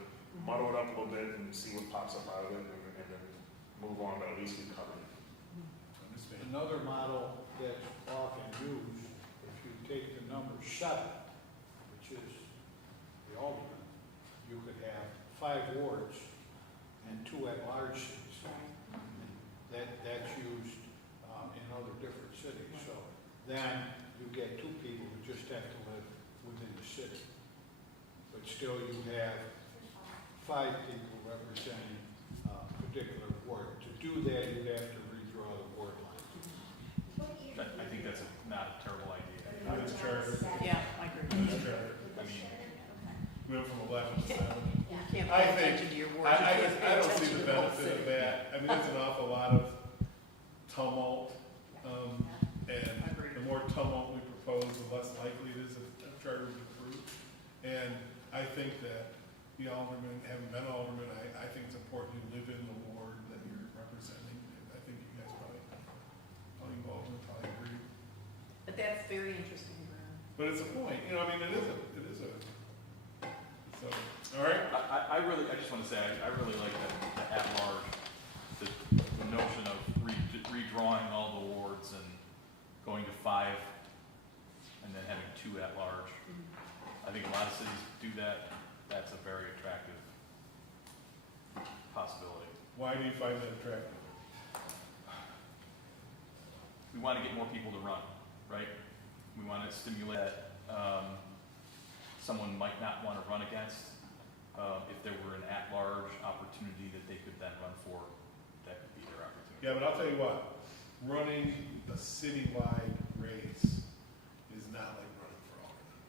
muddle it up a little bit and see what pops up out of it, and then move on. But at least we covered it. Another model that's often used, if you take the number 7, which is the alderman, you could have 5 wards and 2 at-large seats. That's used in other different cities. So then you get 2 people who just have to live within the city. But still you have 5 people representing a particular ward. To do that, you have to redraw the ward line. I think that's not a terrible idea. With the charter. Yeah, I agree. With the charter. I mean, We went from 11 to 7. You can't I pay think- attention to your word. I You can't just, pay I don't see attention the to whole benefit of city. that. I mean, there's an awful lot of tumult, and Agreed. the more tumult we propose, the less likely it is that a charter is approved. And I think that the alderman, having been alderman, I think it's important you live in the ward that you're representing. And I think you guys probably both would probably agree. But that's very interesting, Brian. But it's a point, you know, I mean, it is a, so, all right? I really, I just want to say, I really like the at-large, the notion of redrawing all the wards and going to 5 and then having 2 at-large. I think a lot of cities do that. That's a very attractive possibility. Why do you find that attractive? We want to get more people to run, right? We want to stimulate that someone might not want to run against. If there were an at-large opportunity that they could then run for, that could be their opportunity. Yeah, but I'll tell you what, running a citywide race is not like running for alderman.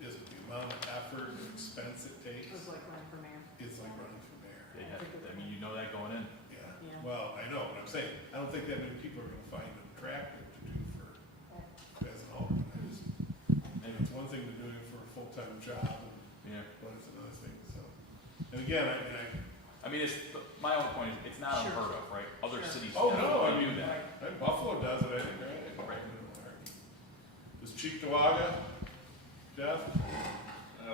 Is the amount of effort and expense it takes, It was like running for mayor. it's like running for mayor. I mean, you know that going in. Yeah, Yeah. well, I know, but I'm saying, I don't think that many people are gonna find it attractive to do for, as an alderman. And it's one thing to do it for a full-time job, Yeah. but it's another thing, so. And again, I mean, it's, my own point is, it's not Sure. unheard of, right? Other Sure. cities Oh, no, I do mean, that. Buffalo does it, I think, right? Right. Does Cheektowaga, Jeff?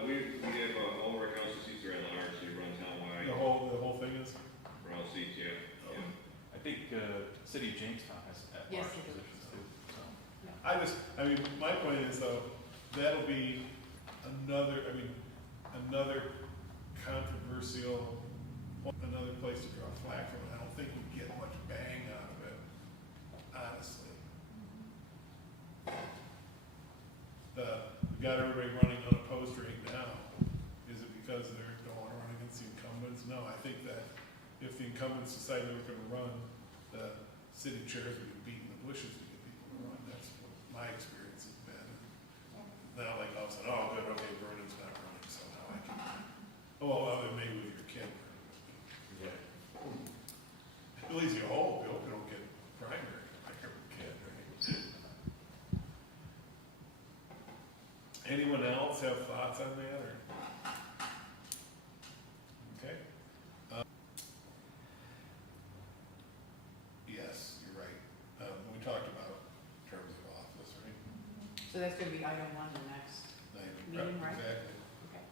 We have, all of our council seats are at large, they run townwide, The whole thing is? for all seats, yeah. Yeah. I think, City of Jamestown has Yes, at-large they do. positions too, so. I mean, my point is though, that'll be another controversial, another place to draw flag from. I don't think we get much bang out of it, honestly. We got everybody running unopposed right now. Is it because they don't want to run against the incumbents? No, I think that if the incumbents decide they were going to run, the city chairs would be beating the bushes to get people to run. That's what my experience has been. Now, like all of a sudden, oh, good, okay, Vernon's not running, so now I can. Oh, well, then maybe with your kid. Yeah. At least you hope you don't get primary like your kid, right? Anyone else have thoughts on that, or? Okay. Yes, you're right. We talked about terms of office, right? So that's gonna be item 1 the next. Meeting, right? Exactly. Okay.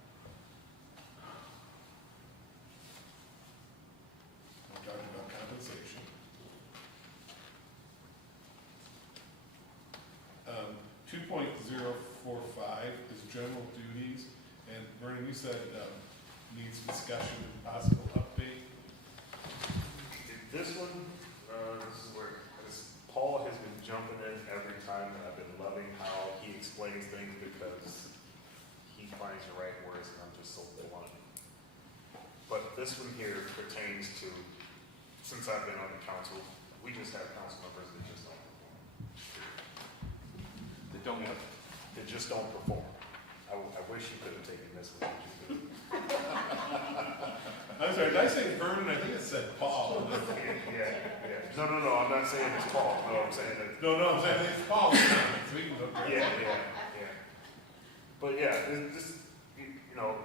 We talked about compensation. 2.045 is general duties, and Vernon, you said needs discussion and possible update. This one, this is where, Paul has been jumping in every time, and I've been loving how he explains things because he finds the right words, and I'm just so blunt. But this one here pertains to, since I've been on the council, we just have council members that just don't perform. That don't have. That just don't perform. I wish you could have taken this one, but you couldn't. I'm sorry, did I say Vernon? I think it said Paul. Yeah. No, I'm not saying it's Paul. No, I'm saying that. No, I'm saying it's Paul. So we can go there. Yeah. But yeah, this, you know,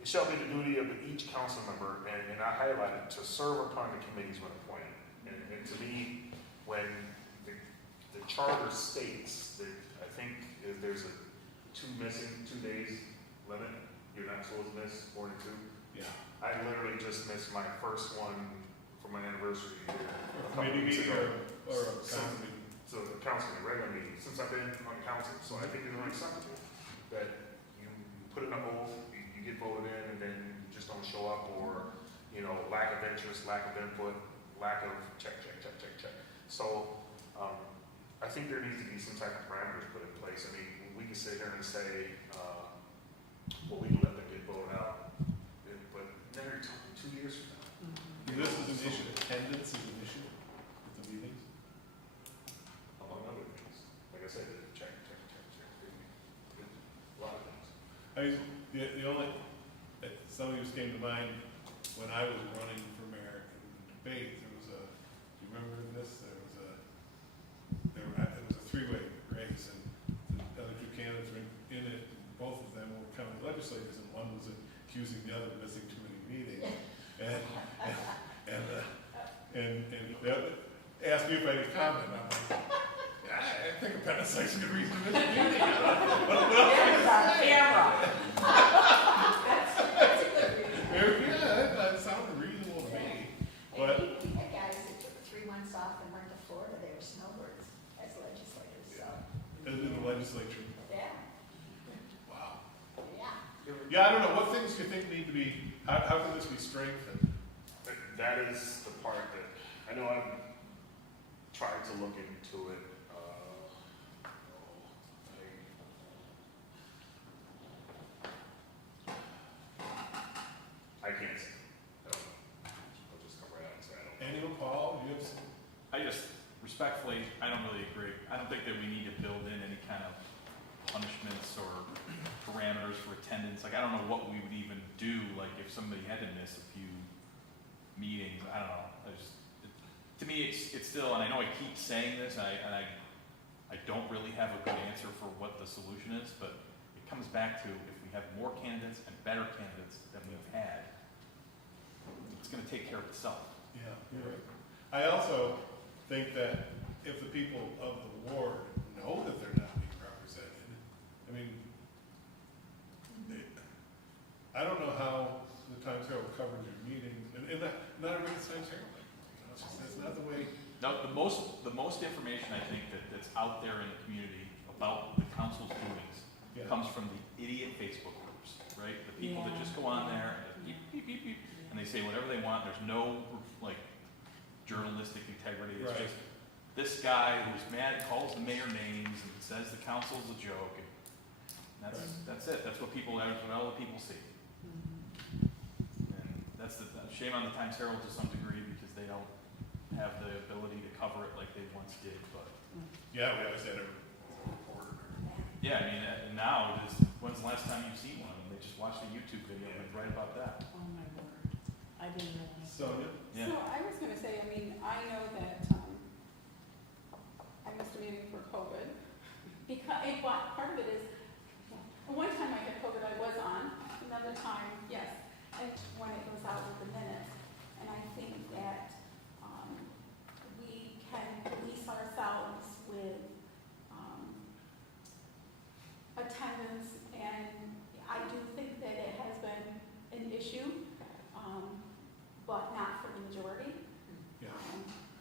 it shall be the duty of each council member, and I highlighted, to serve upon the committees when appointed. And to me, when the charter states that, I think if there's a 2 days limit, you're not supposed to miss more than 2. Yeah. I literally just missed my first one for for my anniversary here. Or a couple committee weeks meeting ago. or a So- council meeting. So the council, the regular meeting, since I've been on council, so I think it's really something that you put in a oath, you get voted in, and then you just don't show up, or, you know, lack of interest, lack of input, lack of check. So, I think there needs to be some type of parameters put in place. I mean, we can sit here and say, well, we can let them get voted out, but then you're talking 2 years from now. This is an issue, attendance is an issue at the meetings. Among other things. Like I said, check. A lot of things. I mean, the only, some of you came to mind when I was running for mayor in the debate, there was a, do you remember this? It was a three-way race, and the other two candidates were in it, and both of them were county legislators, and one was accusing the other of missing too many meetings. And the other asked me if I had comment, and I'm like, yeah, I think appendicitis is a good reason to miss a meeting. What else can I say? That's a good reason. Yeah, that sounded reasonable to me. But And we had guys that took 3 months off and went to Florida, they were snowbirds as legislators, so, in the legislature, yeah, wow. yeah. Yeah, I don't know, what things do you think need to be, how can this be strengthened? That is the part that, I know I've tried to look into it, I can't say, I don't know. I'll just come right out and say I don't know. Anyone, Paul, you have some? I just, respectfully, I don't really agree. I don't think that we need to build in any kind of punishments or parameters for attendance. Like, I don't know what we would even do, like, if somebody had to miss a few meetings, I don't know. To me, it's still, and I know I keep saying this, and I don't really have a good answer for what the solution is, but it comes back to if we have more candidates and better candidates than we've had, it's gonna take care of itself. Yeah, you're right. I also think that if the people of the ward know that they're not being represented, I mean, I don't know how the Times Herald covers your meetings, and not everybody gets Times Herald. It's just, that's not the way. No, the most information I think that's out there in the community about the council's doings Yeah. comes from the idiot Facebook groups, right? The people that just go on there and beep, and they say whatever they want. There's no like journalistic integrity. It's Right. just this guy who's mad calls the mayor names and says the council's a joke. And that's it. That's what all the people see. And that's the shame on the Times Herald to some degree because they don't have the ability to cover it like they once did. But Yeah, we always had a reporter. yeah, I mean, now when's the last time you've seen one? They just watched a YouTube video and write about that. Oh, my word. I didn't realize. Sonia? Yeah. So I was gonna say, I mean, I know that, I missed a meeting for COVID, because, part of it is, one time I had COVID, I was on, another time, yes, and when it goes out with the minutes, and I think that, we can police ourselves with, attendance, and I do think that it has been an issue, but not for the majority. Yeah.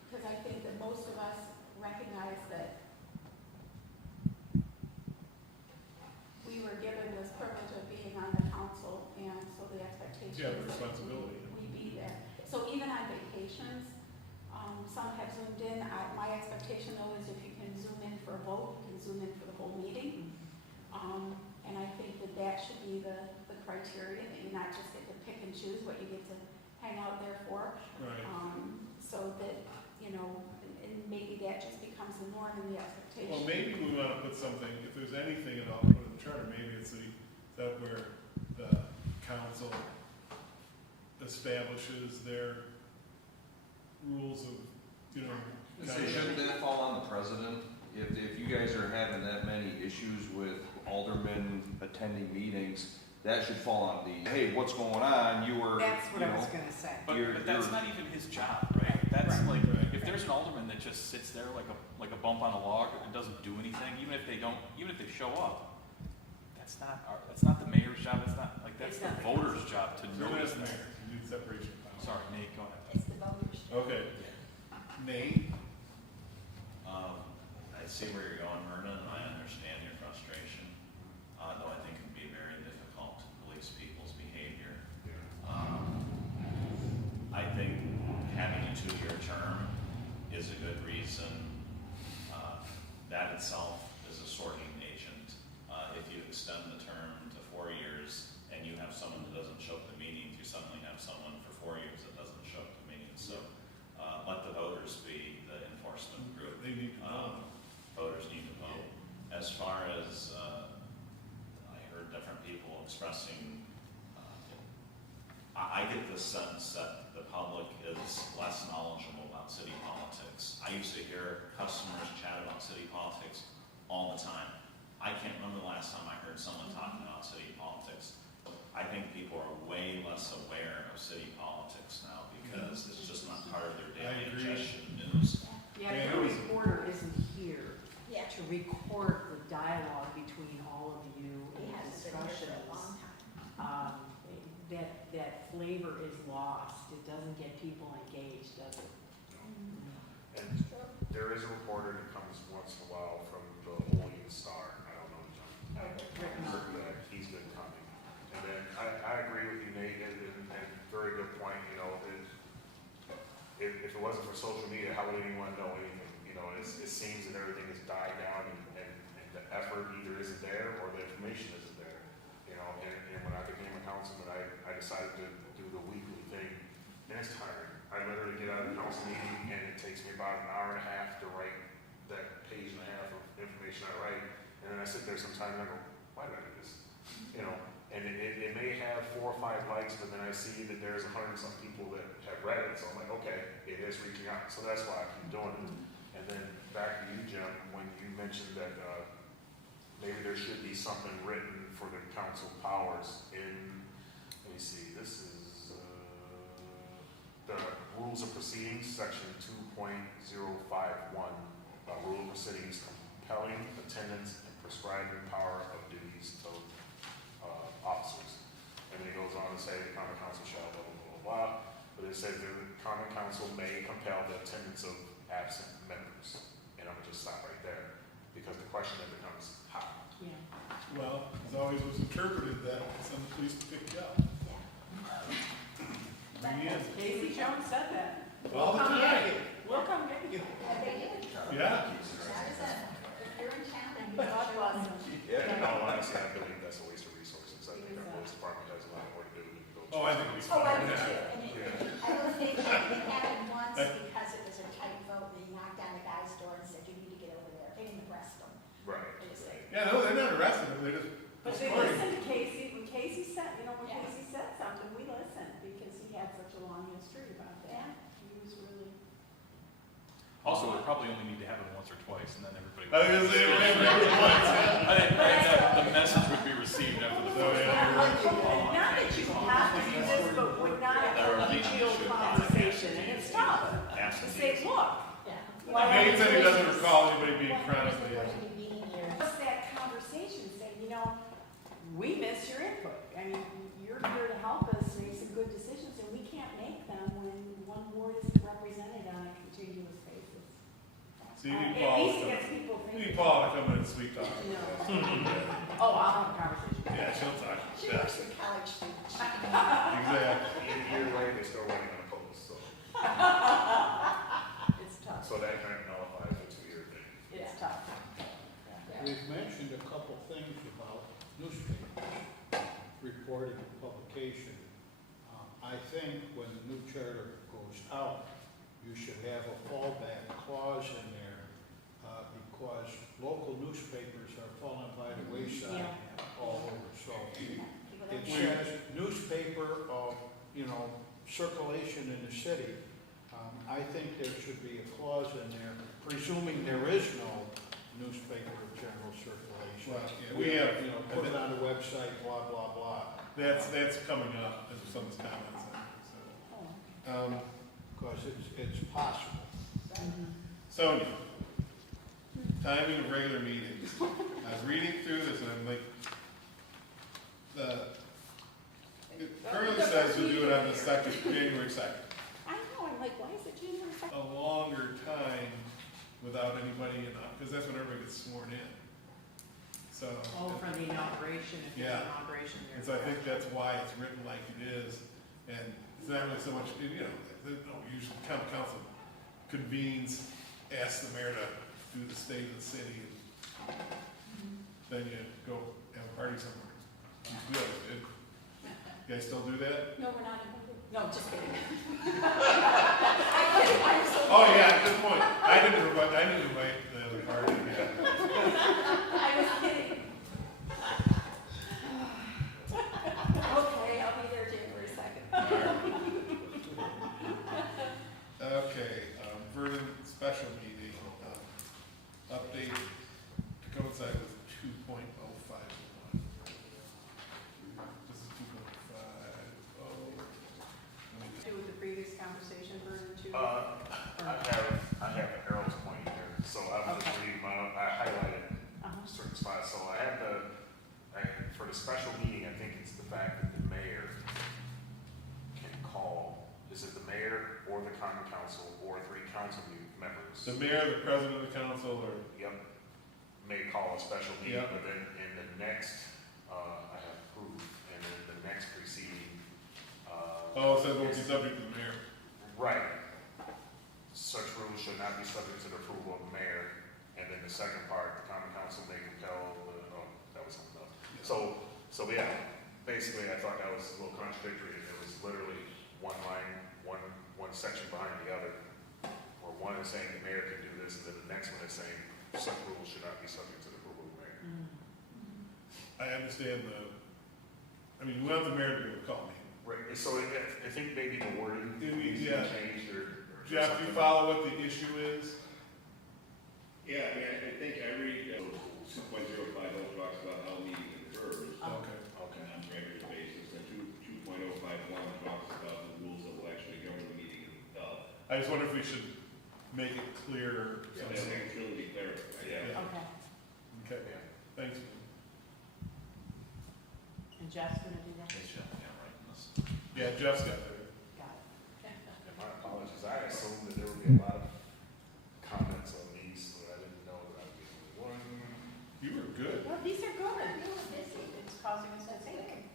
Because I think that most of us recognize that we were given this privilege of being on the council, and so the expectation Yeah, is the that responsibility. we be there. So even on vacations, some have zoomed in. My expectation though is if you can zoom in for a vote, you can zoom in for the whole meeting. And I think that that should be the criteria, that you not just get to pick and choose what you get to hang out there for. Right. So that, you know, and maybe that just becomes the norm and the expectation. Well, maybe we want to put something, if there's anything at all, put in the charter, maybe it's that where the council establishes their rules of, you know. So shouldn't that fall on the president? If you guys are having that many issues with aldermen attending meetings, that should fall on the, hey, what's going on? That's what I was gonna say. But You're- that's you're- not even his job, right? That's Right. like, Right. if there's an alderman that just sits there like a bump on a log and doesn't do anything, even if they show up, that's not the mayor's job. It's not like, that's It's the not the voters' job to So notice that's that. mayor, you need separation of powers. Sorry, Nate, go ahead. It's the voters' Okay. Nate? I see where you're going, Myrna, and I understand your frustration, though I think it would be very difficult to police people's behavior. I think having a 2-year term is a good reason. That itself is a sorting agent. If you extend the term to 4 years and you have someone that doesn't show up to meetings, you suddenly have someone for 4 years that doesn't show up to meetings. So let the voters be the enforcement group. They need to vote. Voters need to vote. As far as, I heard different people expressing, I get the sense that the public is less knowledgeable about city politics. I used to hear customers chat about city politics all the time. I can't remember the last time I heard someone talking about city politics. I think people are way less aware of city politics now because it's just not part of their I daily agree. ingestion of news. Yeah, if your reporter isn't here Yeah. to record the dialogue between all of you He and hasn't been here for a discussions, long time. that flavor is lost. It doesn't get people engaged, does it? And there is a reporter that comes once in a while from the Olean Star. I don't know John. That he's been coming. And then I agree with you, Nate, and very good point. You know, if it wasn't for social media, how would anyone know anything? You know, it seems that everything has died down and the effort either isn't there or the information isn't there. You know, and when I became a councilman, I decided to do the weekly thing. And it's tiring. I literally get out of the council meeting and it takes me about an hour and a half to write that page and a half of information I write. And then I sit there sometimes and I go, why did I do this? You know, and it may have 4 or 5 likes, but then I see that there's 100 and some people that have read it. So I'm like, okay, it is reaching out. So that's why I keep doing it. And then back to you, Jim, when you mentioned that maybe there should be something written for the council powers in, let me see, this is the rules of proceedings, section 2.051, rule of proceedings, compelling attendance and prescribing power of duties to officers. And then it goes on to say the common council shall blah, blah, blah, blah. But it says the common council may compel the attendance of absent members. And I'm gonna just stop right there, because the question then becomes how? Yeah. Well, it's always was interpreted that some police pick you up. Bring you in. Casey Jones said that. All the time. We'll come get you. And they did. Yeah. That is a, if you're in town and you God bless him. In all honesty, I believe that's a waste of resources. I think our police department has a lot more to do than go. Oh, I think we Oh, I fine. do Yeah. too. And I don't think it happened once because it was a tight vote, they knocked on the guy's door and said, you need to get over there. They didn't arrest him. Right. They just said, Yeah, no, they're not arresting them, they just. But they escorting. listened to Casey, when Casey said, when Yeah. Casey said something, we listened because he had such a long history about Yeah. that. He was really. Also, we probably only need to have it once or twice, and then everybody. I was gonna say, I think the message would be received after the Oh, first. yeah. Not that you have to do this, but would not have a detailed conversation, and it's tough to say, look. yeah. Nate said he doesn't recall anybody being chronically Why absent. would you be here? Just that conversation, say, we miss your input. I mean, you're here to help us make some good decisions, and we can't make them when one ward isn't represented on a continuous basis. So you need At Paul least to it gets come, people you thinking. need Paul to come in and sweet talk. Oh, I'll have a conversation. Yeah, she'll talk. She Yeah, works with college students. exactly. Either way, they're still running on a post, so. It's tough. So that kind of nullifies the 2-year thing. It's tough. We've mentioned a couple things about newspapers reporting publication. I think when the new charter goes out, you should have a fallback clause in there, because local newspapers are falling by the wayside all over. So it says newspaper of, circulation in the city. I think there should be a clause in there, presuming there is no newspaper of general circulation. Well, yeah, we have, Put it on the website, blah, blah, blah. that's coming up as someone's comments. So, Because it's possible. Sonia, timing of regular meetings. I was reading through this and I'm like, it currently says we'll do it on the January 2nd. I know, I'm like, like, why is it January 2nd? a longer time without anybody because that's when everybody gets sworn in. So. Oh, for the inauguration, if there's Yeah. an inauguration there. And so I think that's why it's written like it is, and it's not really so much, usually town council convenes, asks the mayor to do the state of the city, and then you go have a party somewhere. You do it. You guys still do that? No, we're not invited. No, just kidding. Oh, yeah, good point. I didn't invite the other party, yeah. I was kidding. Okay, I'll be there January 2nd. Okay, Vernon special meeting, update to coincide with 2.051. This is 2.50. Do with the previous conversation, Vernon, too? I have arrows pointing here, so I'm just Okay. reading I highlighted Uh-huh. certain spots, so I have for the special meeting, I think it's the fact that the mayor can call, is it the mayor or the common council or 3 council members? The mayor, the president of the council, or, Yep, may call a special meeting, Yep. but then in the next, I have approved, and then the next preceding, it says will be subject to the mayor. right. Such rules should not be subject to the approval of the mayor, and then the second part, the common council may compel, that was something else. So yeah, basically, I thought that was a little contradictory, it was literally one line, one section behind the other, where one is saying the mayor can do this, and then the next one is saying such rules should not be subject to the approval of the mayor. I understand we want the mayor to be able to call me. Right, so I think maybe the wording needs to be Yeah. changed, or Jeff, you something. follow what the issue is? Yeah, I mean, I think I read 2.05 talks about how meeting occurs Okay. on a regular basis, and 2.051 talks about the rules that will actually govern the meeting itself. I just wonder if we should make it clearer. So I think it's really clarified, yeah. Okay, Okay, Yeah. thanks. and Jeff's gonna do that? It's just, yeah, right, this. Yeah, Jeff's got there. Got it. And my apologies, I assumed that there would be a lot of comments on these, so I didn't know that I would be the one. You were good. Well, these are good. You were busy. It's causing us to think.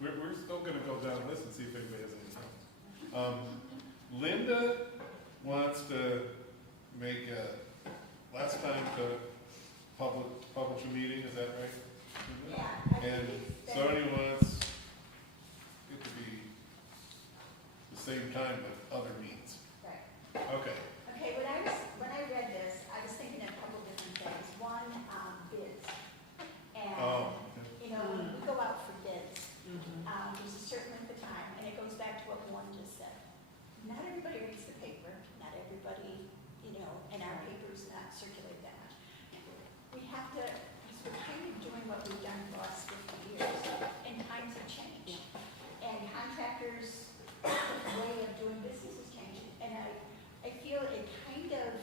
We're still gonna go down the list and see if anybody has anything else. Linda wants to make last time to publish a meeting, is that right? Yeah. I think And it's Sony wants it to be the same time but other means. Right. Okay. Okay, when I read this, I was thinking of a couple different things. One, bids. And, Oh, when we go out for bids, Mhm. there's a certain length of time, and it goes back to what Warren just said. Not everybody reads the paper, not everybody, and our paper's not circulated that much. We have to, because we're kind of doing what we've done for the last 50 years, and times have changed. And contractors' way of doing business is changing, and I feel it kind of,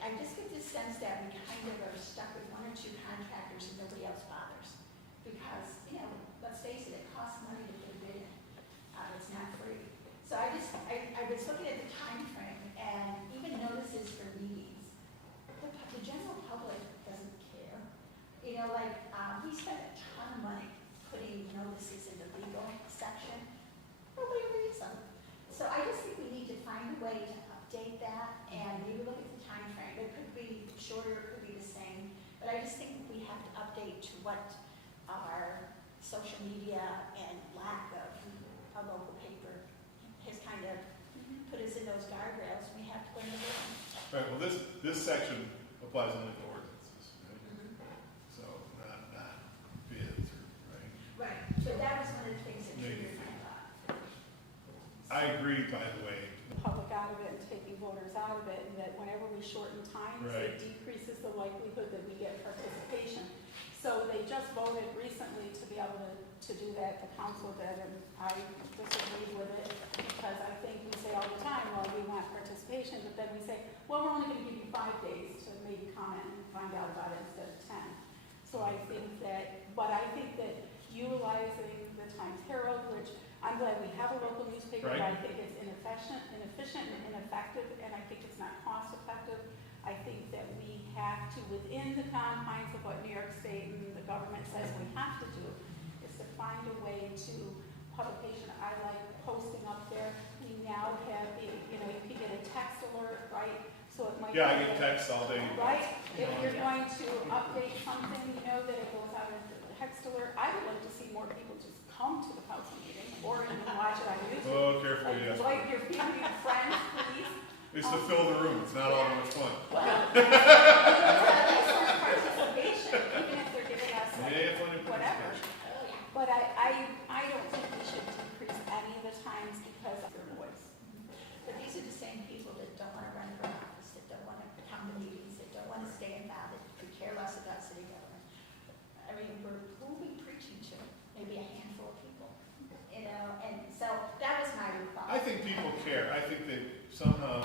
I just get this sense that we kind of are stuck with 1 or 2 contractors and nobody else bothers. Because, let's face it, it costs money to put a bid in. It's not free. So I was looking at the time frame and even notices for meetings. The general public doesn't care. We spend a ton of money putting notices in the legal section. Nobody reads them. So I just think we need to find a way to update that and maybe look at the time frame. It could be shorter, it could be the same, but I just think we have to update to what our social media and lack of a local paper has kind of put us in those guardrails. We have to learn to live. right, well, this section applies only to ordinances, right? So not bids, right? Right. So that was one of the things that triggered my thought. I agree, by the way. The public out of it and taking voters out of it, and that whenever we shorten times, Right. it decreases the likelihood that we get participation. So they just voted recently to be able to do that, the council did, and I disagree with it, because I think we say all the time, well, we want participation, but then we say, well, we're only gonna give you 5 days to maybe comment and find out about it instead of 10. So I think that, but I think that utilizing the Times Herald, which I'm glad we have a local newspaper, but Right. I think it's inefficient and ineffective, and I think it's not cost effective. I think that we have to, within the confines of what New York State and the government says we have to do, is to find a way to publication. I like posting up there. We now have the, you know, you can get a text alert, right? So it might. Yeah, I get texts all day. Right, if you're going to update something, you know, that it goes out as a text alert. I would like to see more people just come to the council meeting or even watch it on YouTube. Oh, careful, yes. Invite your family and friends, please. It's to fill the room, it's not all that much fun. Well, at least there's participation, even if they're giving us like, Yeah, plenty of whatever. participation. Oh, yeah. But I don't think we should decrease any of the times because of their voice. But these are the same people that don't want to run for office, that don't want to come to meetings, that don't want to stay involved, that could care less about city government. I mean, who are we preaching to? Maybe a handful of people, you know, and so that was my response. I think people care, I think they somehow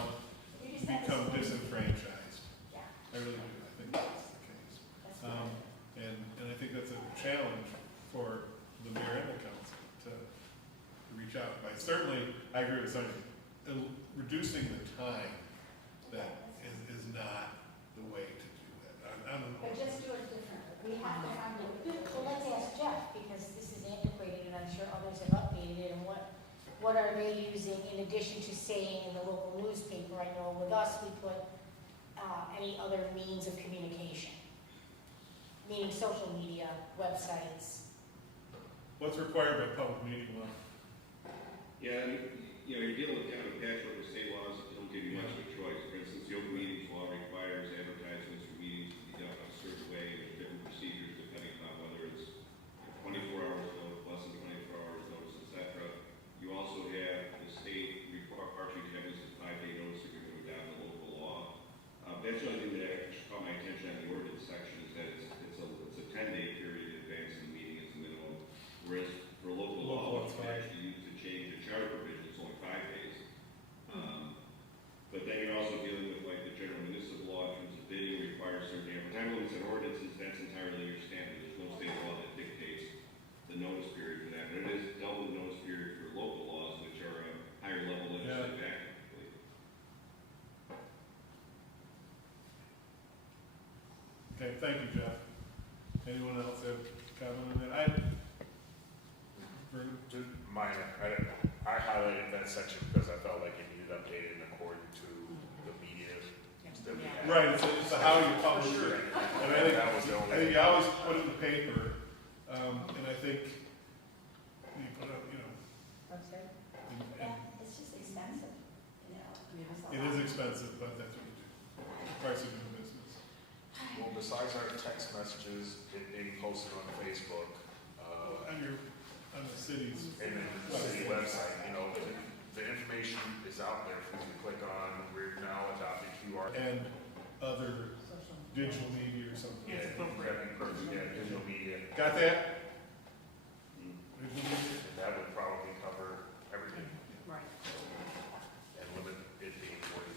You just have to become say- disenfranchised. Yeah, I really do, I think that's the case. that's right. And I think that's a challenge for the mayor and the council to reach out. But certainly, I agree with Sonia, reducing the time that is not the way to do that. I don't know. But just do it differently. We have to find a. Well, let's ask Jeff, because this is antiquated, and I'm sure others have updated it, and what are they using in addition to saying in the local newspaper? I know with us, we put, any other means of communication, meaning social media, websites. What's required by public meeting law? Yeah, and, you know, you're dealing with kind of a patchwork of state laws that don't give you much of a choice. For instance, the open meetings law requires advertisements for meetings to be done a certain way, there's different procedures depending on whether it's 24 hours notice, less than 24 hours notice, et cetera. You also have the state requires you to have this 5-day notice if you're going to adopt a local law. That's the only thing that actually caught my attention on the ordinance section is that it's a 10-day period in advance of the meeting as a minimum, whereas for local law, Local, it's it's fine. actually used to change the charter provision, it's only 5 days. But then you're also dealing with like the general municipal law in terms of bidding requires certain time limits and ordinances, that's entirely your standard. There's no state law that dictates the notice period for that, but it is double the notice period for local laws, which are a higher level legislative act. I believe. Okay, thank you, Jeff. Anyone else have comment on that? Vernon? I highlighted that section because I felt like it needed updated according to the media that we had. Right, it's a how you publish Sure. it. And I think, That was the only. I think you always put it in the paper, and I think you put up, you know, Website? and Yeah, it's just expensive, you know. It's a it lot. is expensive, but that's what you do. Price of doing business. Well, besides our text messages, it being posted on Facebook, On the city's, and then the city website, you know, the information is out there for you to click on. We're now adopting QR. and other Social media. digital media or something. Yeah, that'd be perfect, yeah, digital media. Got that? Digital media? And that would probably cover everything Right. and limit it being 40.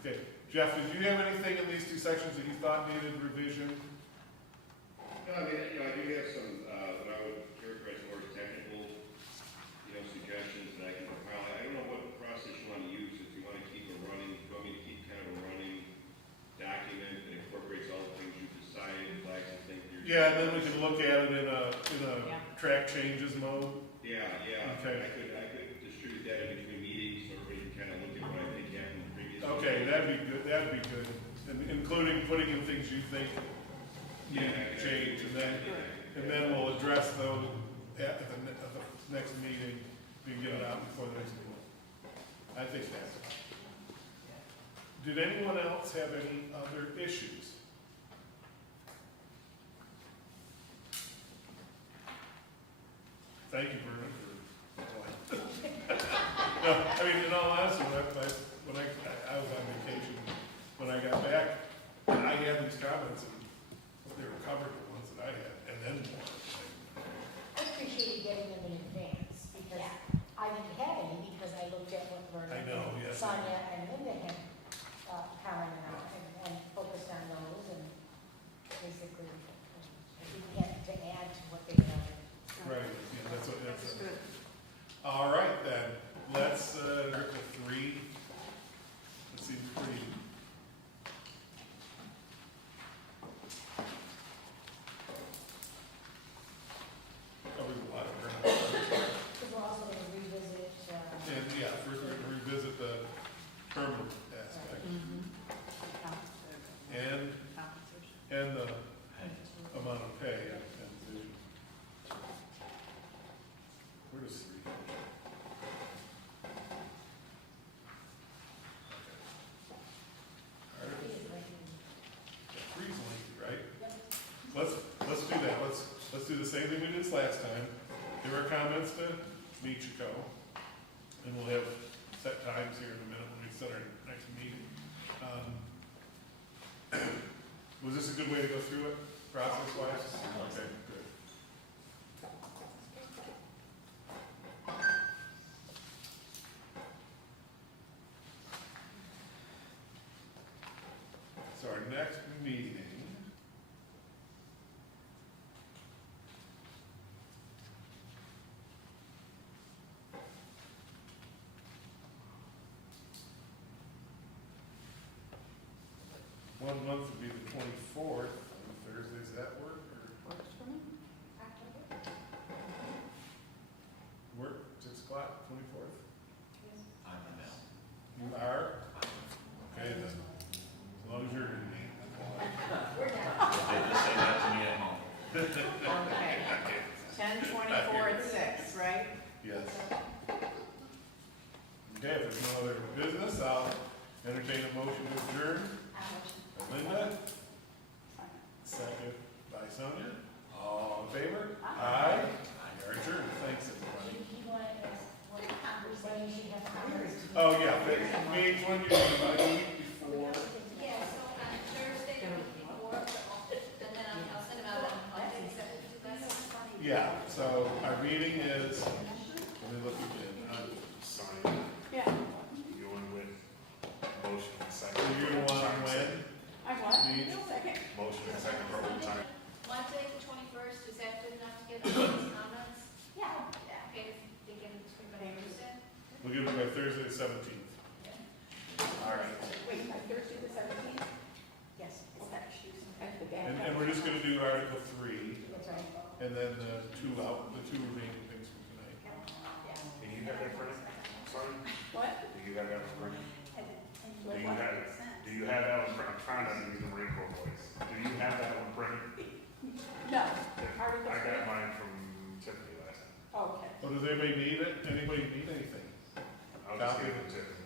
Okay, Jeff, did you have anything in these two sections that you thought needed revision? No, I mean, you know, I do have some, what I would characterize more as technical, you know, suggestions that I can compile. I don't know what process you want to use, if you want to keep a running, if you want me to keep kind of a running document that incorporates all the things you've decided, flags and things you're. Yeah, and then we can look at it in a Yeah. track changes mode. Yeah, yeah. Okay. I could distribute that in between meetings, so everybody can kind of look at what I think happened previously. Okay, that'd be good, and including putting in things you think need to change, and then we'll address those at the next meeting, we can get it out before the next meeting. I think that's fine. Did anyone else have any other issues? Thank you, Vernon, for. No, I mean, in all honesty, when I was on vacation, when I got back, I had these comments, and they were covered the ones that I had, and then more. I appreciated getting them in advance, because I didn't have any, because I looked at what I Vernon, know, yes. Sonia, and Linda had, commented on, and focused on those, and basically, we had to add to what they had do the same thing we did this last time. Give our comments to Michiko, and we'll have set times here in a minute when we set our next meeting. Was this a good way to go through it, process-wise? Okay, good. So our next meeting. One month would be the 24th, on Thursdays, that work, or Works for me. work, 6 o'clock, 24th? I'm available. You are? Okay, then, as long as you're in me. They just say that to me at home. Okay. 10:24 at 6, right? Yes. Okay, if there's no other business, I'll entertain a motion to adjourn. Linda, second by Sonia. All in favor? Aye. We are adjourned. Thanks, everybody. He wanted to ask what conversation you should have hours. Oh, yeah, me, when you, about a week before. Yeah, so on Thursday, before, and then I'll send them out on Monday, Yeah, so our meeting is, let me look again. Sign, Yeah, going with motion and So second. you're the one when? I what? Me? Second. Motion and second for old time. Wednesday, the 21st, is that good enough to get all these comments? Yeah. Okay, they can, everybody understand? We'll give it by Thursday the 17th. All right. Wait, by Thursday the 17th? Yes, Okay. I forget. And we're just gonna do Article 3, that's right. and then the two remaining things from tonight. Do you have that printed, son? What? Do you have that printed? What? Do you have that one printed? I'm trying not to use the Marine Corps voice. Do you have that one printed? No. Article I got 3? mine from Tiffany last time. Okay. Oh, does anybody need it? Anybody need anything? I'll just Copy. give it to Tiffany.